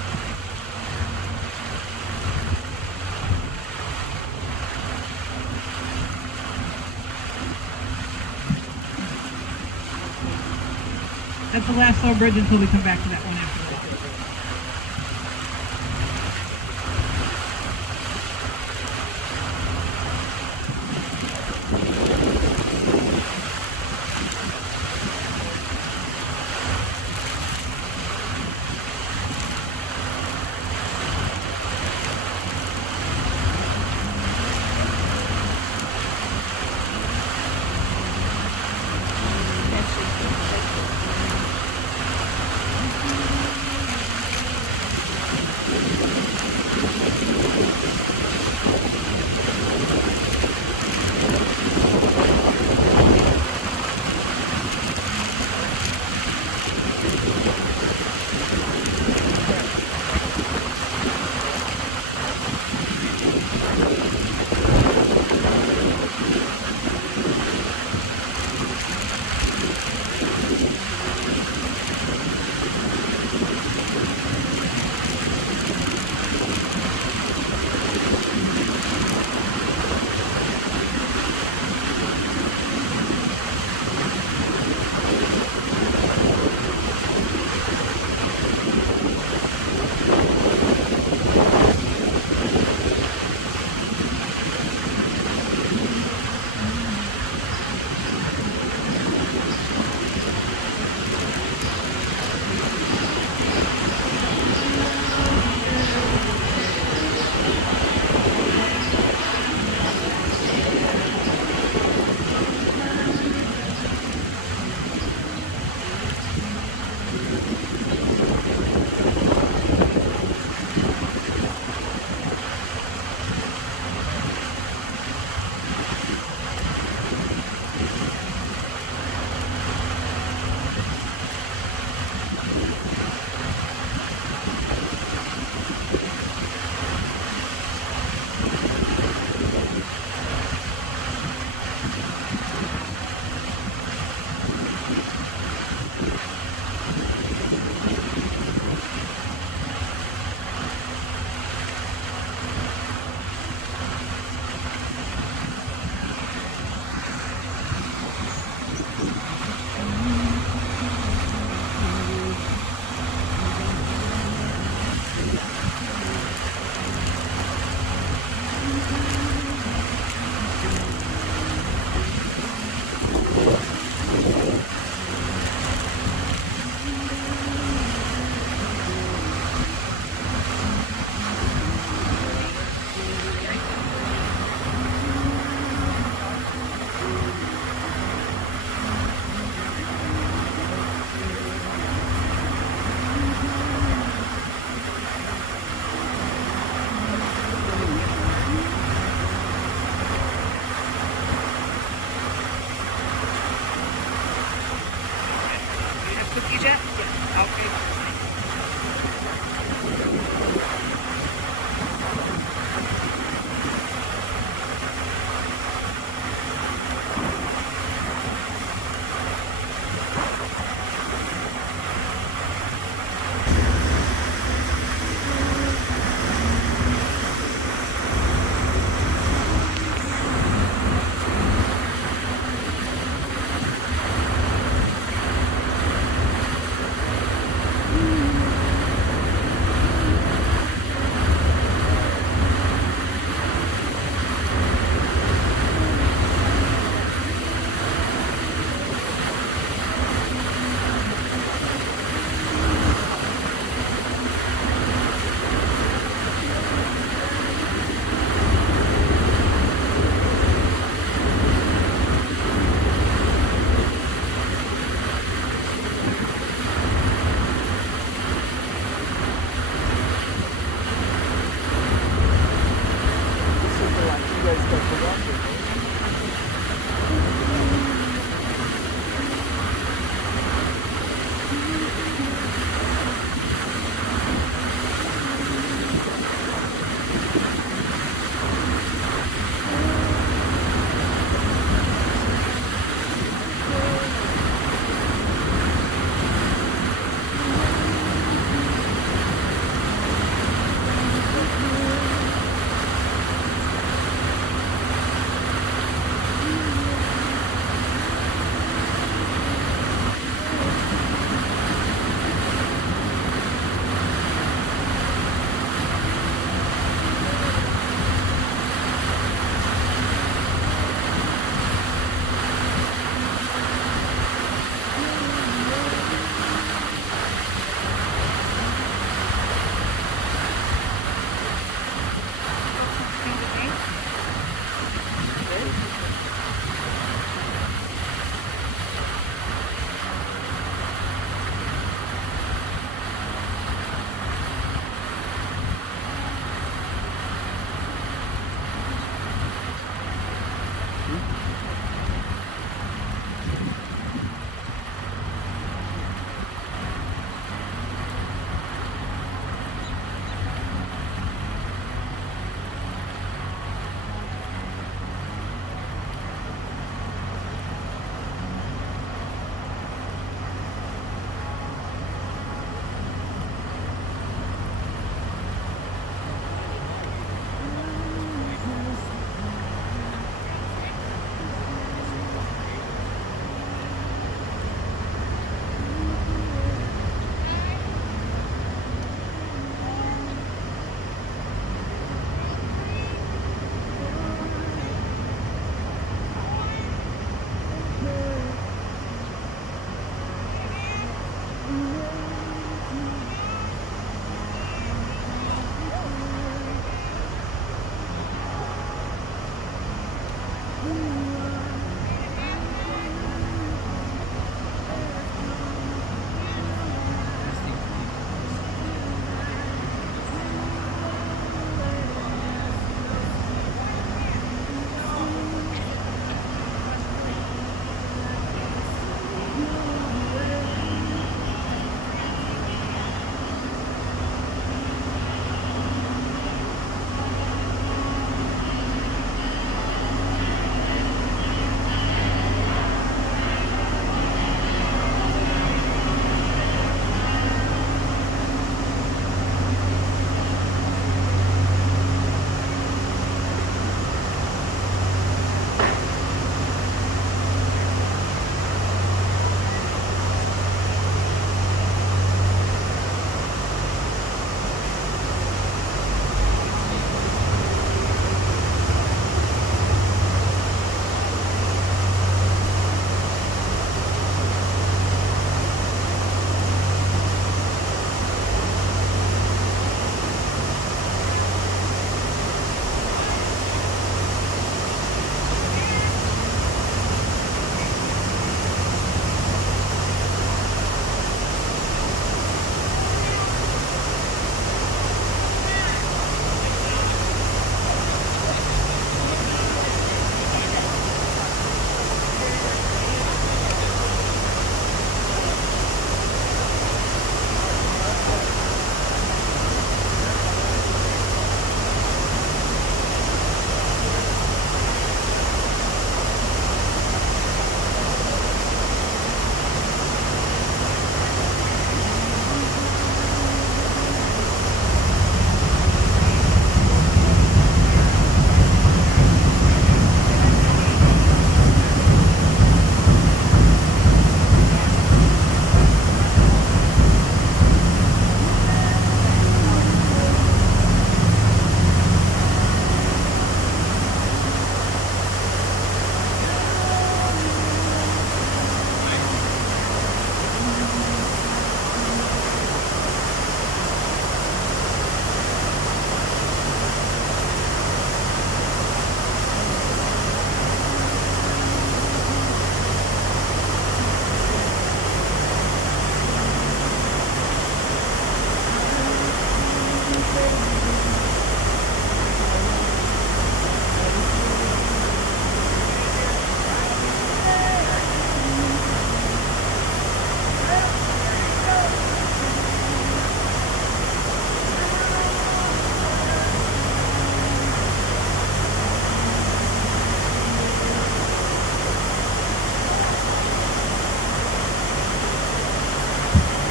That's the last low bridge until we come back to that one after that. cookies yet? Yeah. Okay.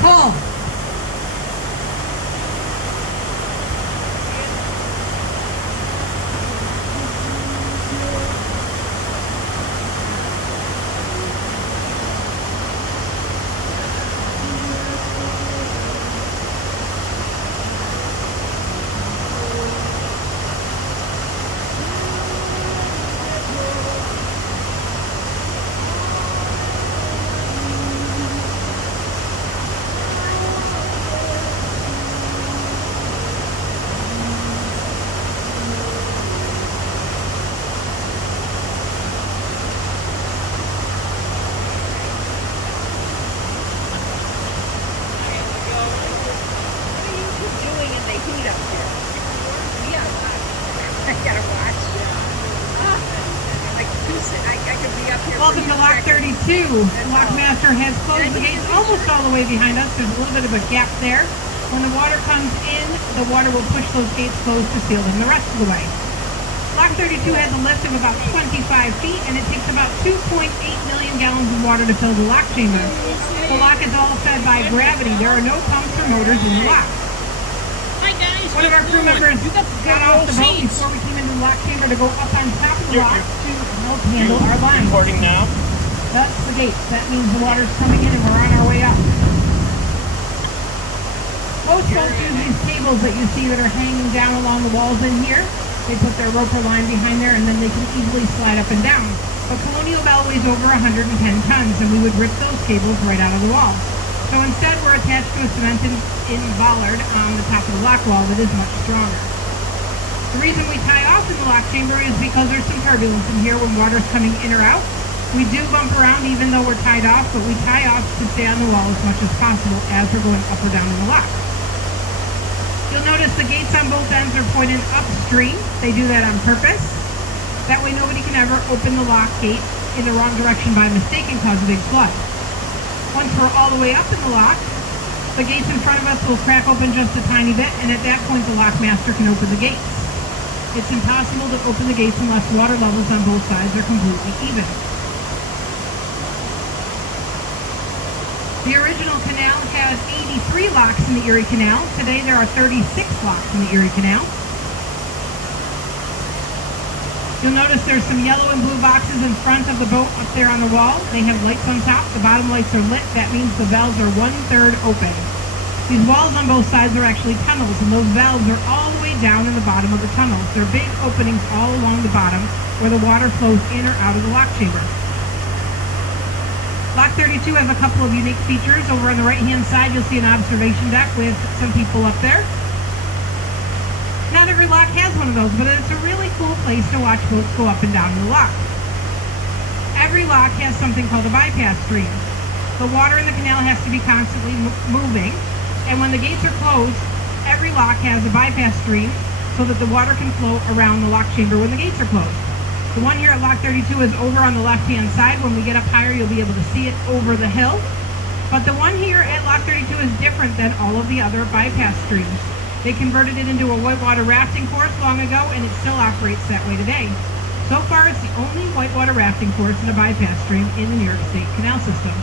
pull. Welcome to Lock 32. The Lockmaster has closed the gates almost all the way behind us. There's a little bit of a gap there. When the water comes in, the water will push those gates closed to seal them the rest of the way. Lock 32 has a lift of about 25 feet, and it takes about 2.8 million gallons of water to fill the lock chamber. The lock is all fed by gravity. There are no pumps or motors in the lock. Hi guys, One of our crew members got off the boat before we came into the lock chamber to go up on top of the lock to help handle our lines. Recording now. That's the gate. That means the water's coming in and we're on our way up. Most folks use these cables that you see that are hanging down along the walls in here. They put their roper line behind there and then they can easily slide up and down. But Colonial Belle weighs over 110 tons and we would rip those cables right out of the wall. So instead we're attached to a cemented in bollard on the top of the lock wall that is much stronger. The reason we tie off in the lock chamber is because there's some turbulence in here when water's coming in or out. We do bump around even though we're tied off, but we tie off to stay on the wall as much as possible as we're going up or down in the lock. You'll notice the gates on both ends are pointed upstream. They do that on purpose. That way nobody can ever open the lock gate in the wrong direction by mistake and cause a big flood. Once we're all the way up in the lock, the gates in front of us will crack open just a tiny bit, and at that point the lockmaster can open the gates. It's impossible to open the gates unless water levels on both sides are completely even. The original canal had 83 locks in the Erie Canal. Today there are 36 locks in the Erie Canal. You'll notice there's some yellow and blue boxes in front of the boat up there on the wall. They have lights on top. The bottom lights are lit. That means the valves are 1/3 open. These walls on both sides are actually tunnels, and those valves are all the way down in the bottom of the tunnels. They're big openings all along the bottom where the water flows in or out of the lock chamber. Lock 32 has a couple of unique features. Over on the right-hand side, you'll see an observation deck with some people up there. Not every lock has one of those, but it's a really cool place to watch boats go up and down in the lock. Every lock has something called a bypass stream. The water in the canal has to be constantly moving, and when the gates are closed, every lock has a bypass stream so that the water can flow around the lock chamber when the gates are closed. The one here at Lock 32 is over on the left-hand side. When we get up higher, you'll be able to see it over the hill. But the one here at Lock 32 is different than all of the other bypass streams. They converted it into a whitewater rafting course long ago, and it still operates that way today. So far, it's the only whitewater rafting course in a bypass stream in the New York State Canal System.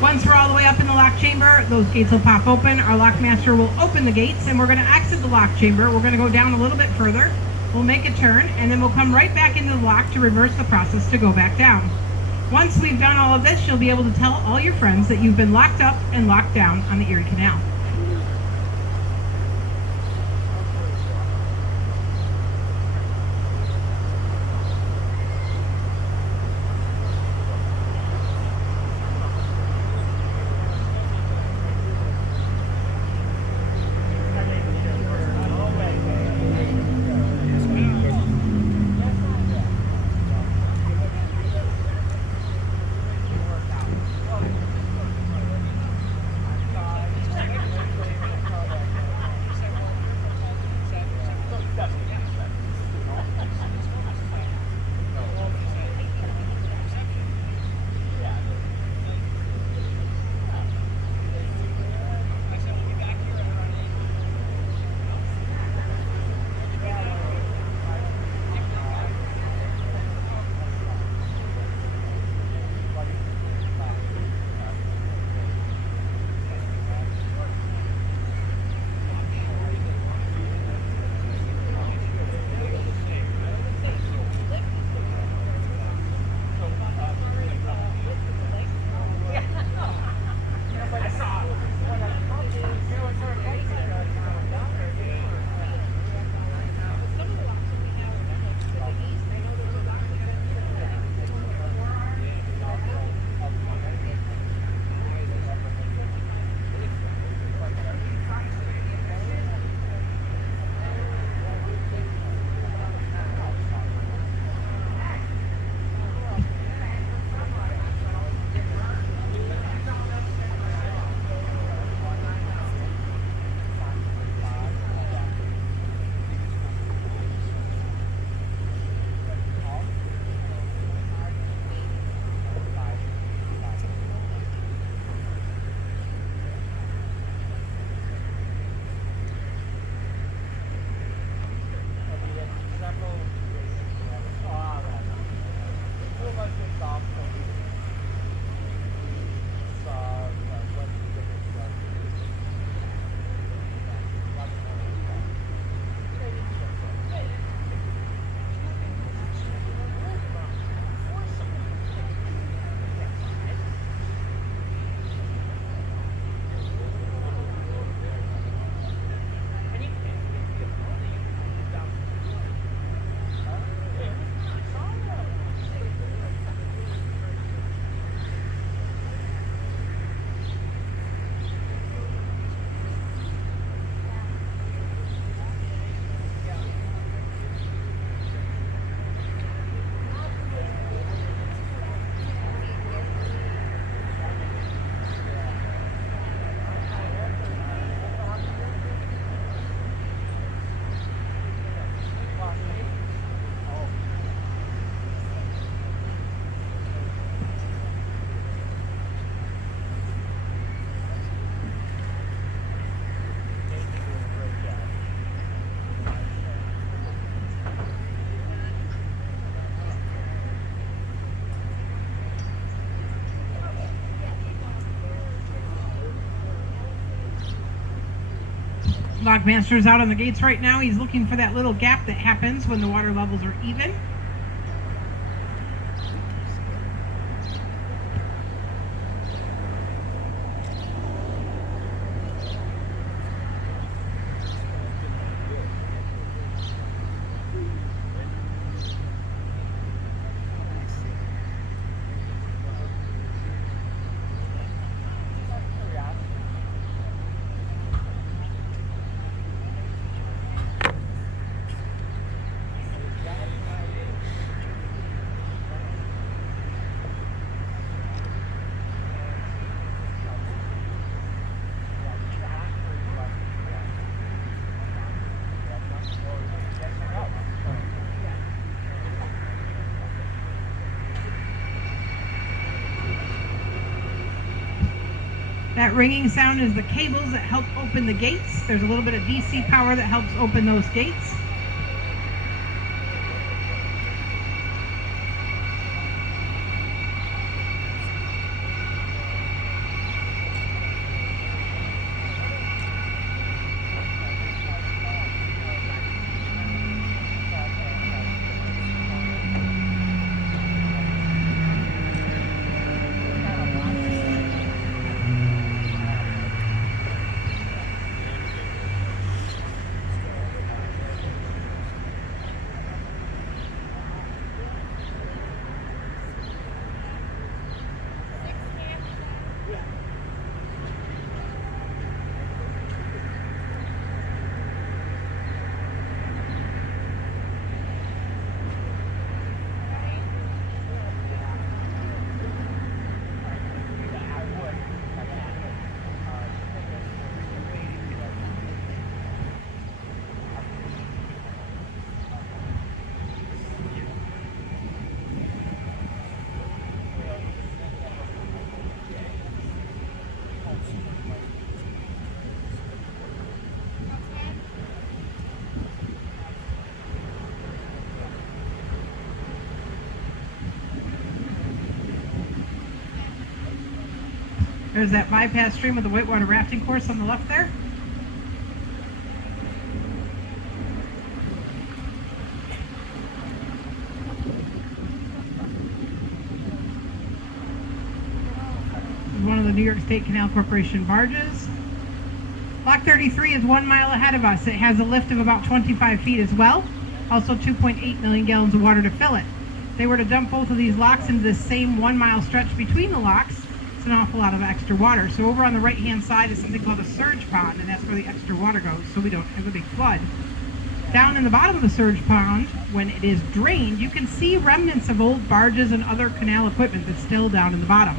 Once we're all the way up in the lock chamber, those gates will pop open. Our lockmaster will open the gates, and we're going to exit the lock chamber. We're going to go down a little bit further. We'll make a turn, and then we'll come right back into the lock to reverse the process to go back down. Once we've done all of this, you'll be able to tell all your friends that you've been locked up and locked down on the Erie Canal. Lockmaster's out on the gates right now. He's looking for that little gap that happens when the water levels are even. That ringing sound is the cables that help open the gates. There's a little bit of DC power that helps open those gates. There's that bypass stream with the whitewater rafting course on the left there. This is one of the New York State Canal Corporation barges. Lock 33 is 1 mile ahead of us. It has a lift of about 25 feet as well. Also 2.8 million gallons of water to fill it. If they were to dump both of these locks into the same 1 mile stretch between the locks, it's an awful lot of extra water. So over on the right hand side is something called a surge pond, and that's where the extra water goes, so we don't have a big flood. Down in the bottom of the surge pond, when it is drained, you can see remnants of old barges and other canal equipment that's still down in the bottom.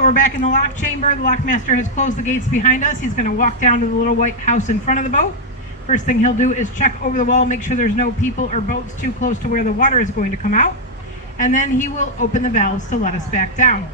that we're back in the lock chamber. The lockmaster has closed the gates behind us. He's going to walk down to the little white house in front of the boat. First thing he'll do is check over the wall, make sure there's no people or boats too close to where the water is going to come out. And then he will open the valves to let us back down.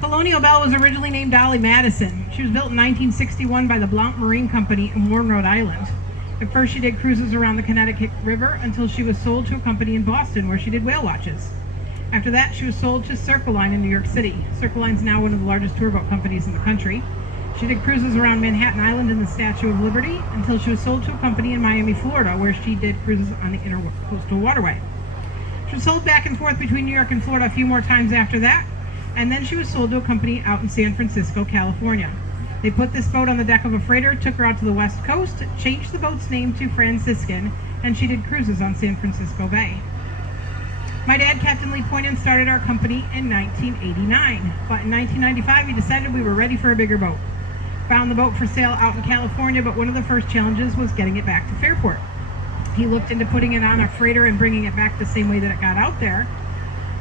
Colonial Belle was originally named Dolly Madison. She was built in 1961 by the Blount Marine Company in Warren, Rhode Island. At first she did cruises around the Connecticut River until she was sold to a company in Boston where she did whale watches. After that she was sold to Circle Line in New York City. Circle Line is now one of the largest tour boat companies in the country. She did cruises around Manhattan Island and the Statue of Liberty until she was sold to a company in Miami, Florida, where she did cruises on the Intercoastal Waterway. She was sold back and forth between New York and Florida a few more times after that, and then she was sold to a company out in San Francisco, California. They put this boat on the deck of a freighter, took her out to the West Coast, changed the boat's name to Franciscan, and she did cruises on San Francisco Bay. My dad, Captain Lee Poynton, started our company in 1989, but in 1995 he decided we were ready for a bigger boat. Found the boat for sale out in California, but one of the first challenges was getting it back to Fairport. He looked into putting it on a freighter and bringing it back the same way that it got out there,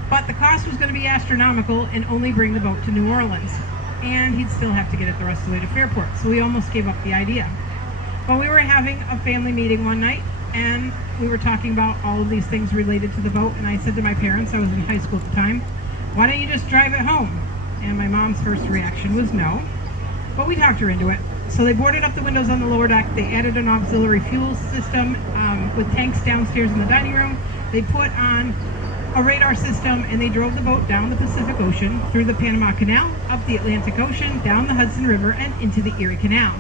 but the cost was going to be astronomical and only bring the boat to New Orleans. And he'd still have to get it the rest of the way to Fairport, so we almost gave up the idea. But we were having a family meeting one night, and we were talking about all of these things related to the boat, and I said to my parents, I was in high school at the time, why don't you just drive it home? And my mom's first reaction was no, but we talked her into it. So they boarded up the windows on the lower deck, they added an auxiliary fuel system with tanks downstairs in the dining room, they put on a radar system, and they drove the boat down the Pacific Ocean, through the Panama Canal, up the Atlantic Ocean, down the Hudson River, and into the Erie Canal.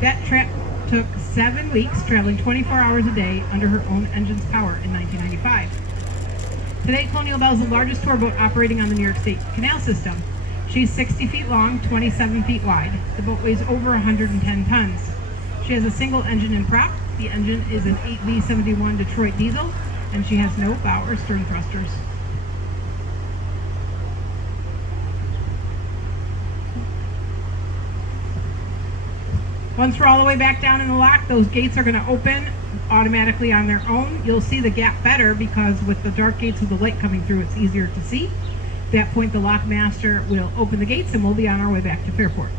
That trip took 7 weeks, traveling 24 hours a day under her own engine's power in 1995. Today, Colonial Belle is the largest tour boat operating on the New York State Canal System. She's 60 feet long, 27 feet wide. The boat weighs over 110 tons. She has a single engine and prop. The engine is an 8V71 Detroit diesel, and she has no bow or stern thrusters. Once we're all the way back down in the lock, those gates are going to open automatically on their own. You'll see the gap better because with the dark gates with the light coming through, it's easier to see. At that point, the lockmaster will open the gates and we'll be on our way back to Fairport.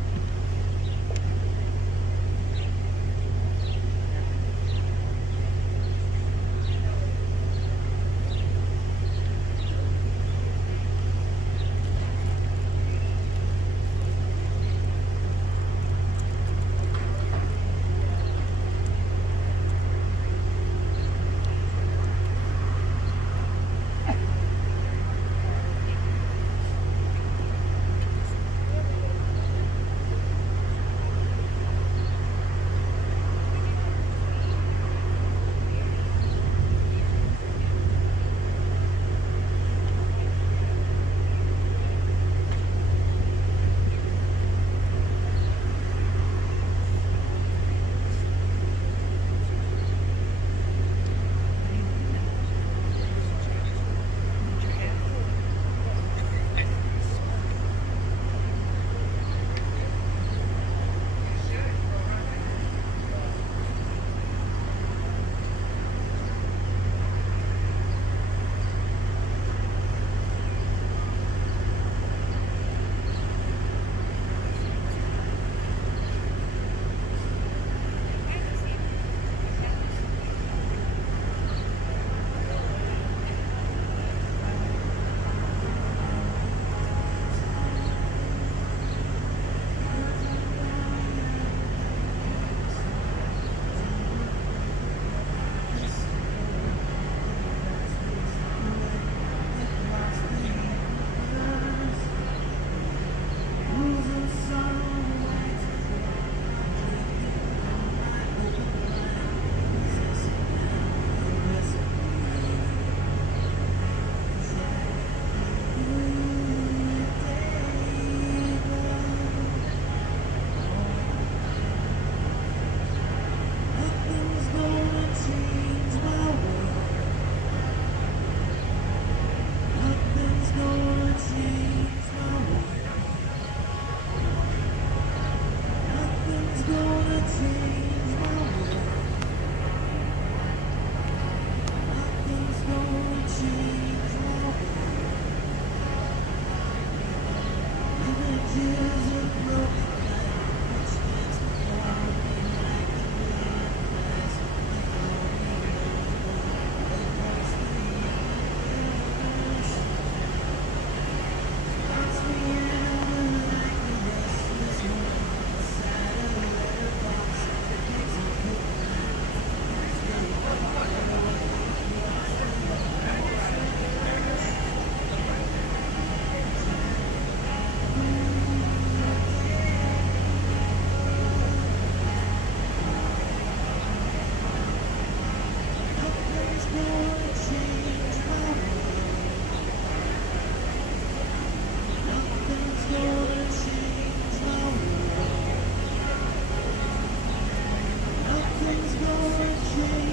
Nothing's gonna change.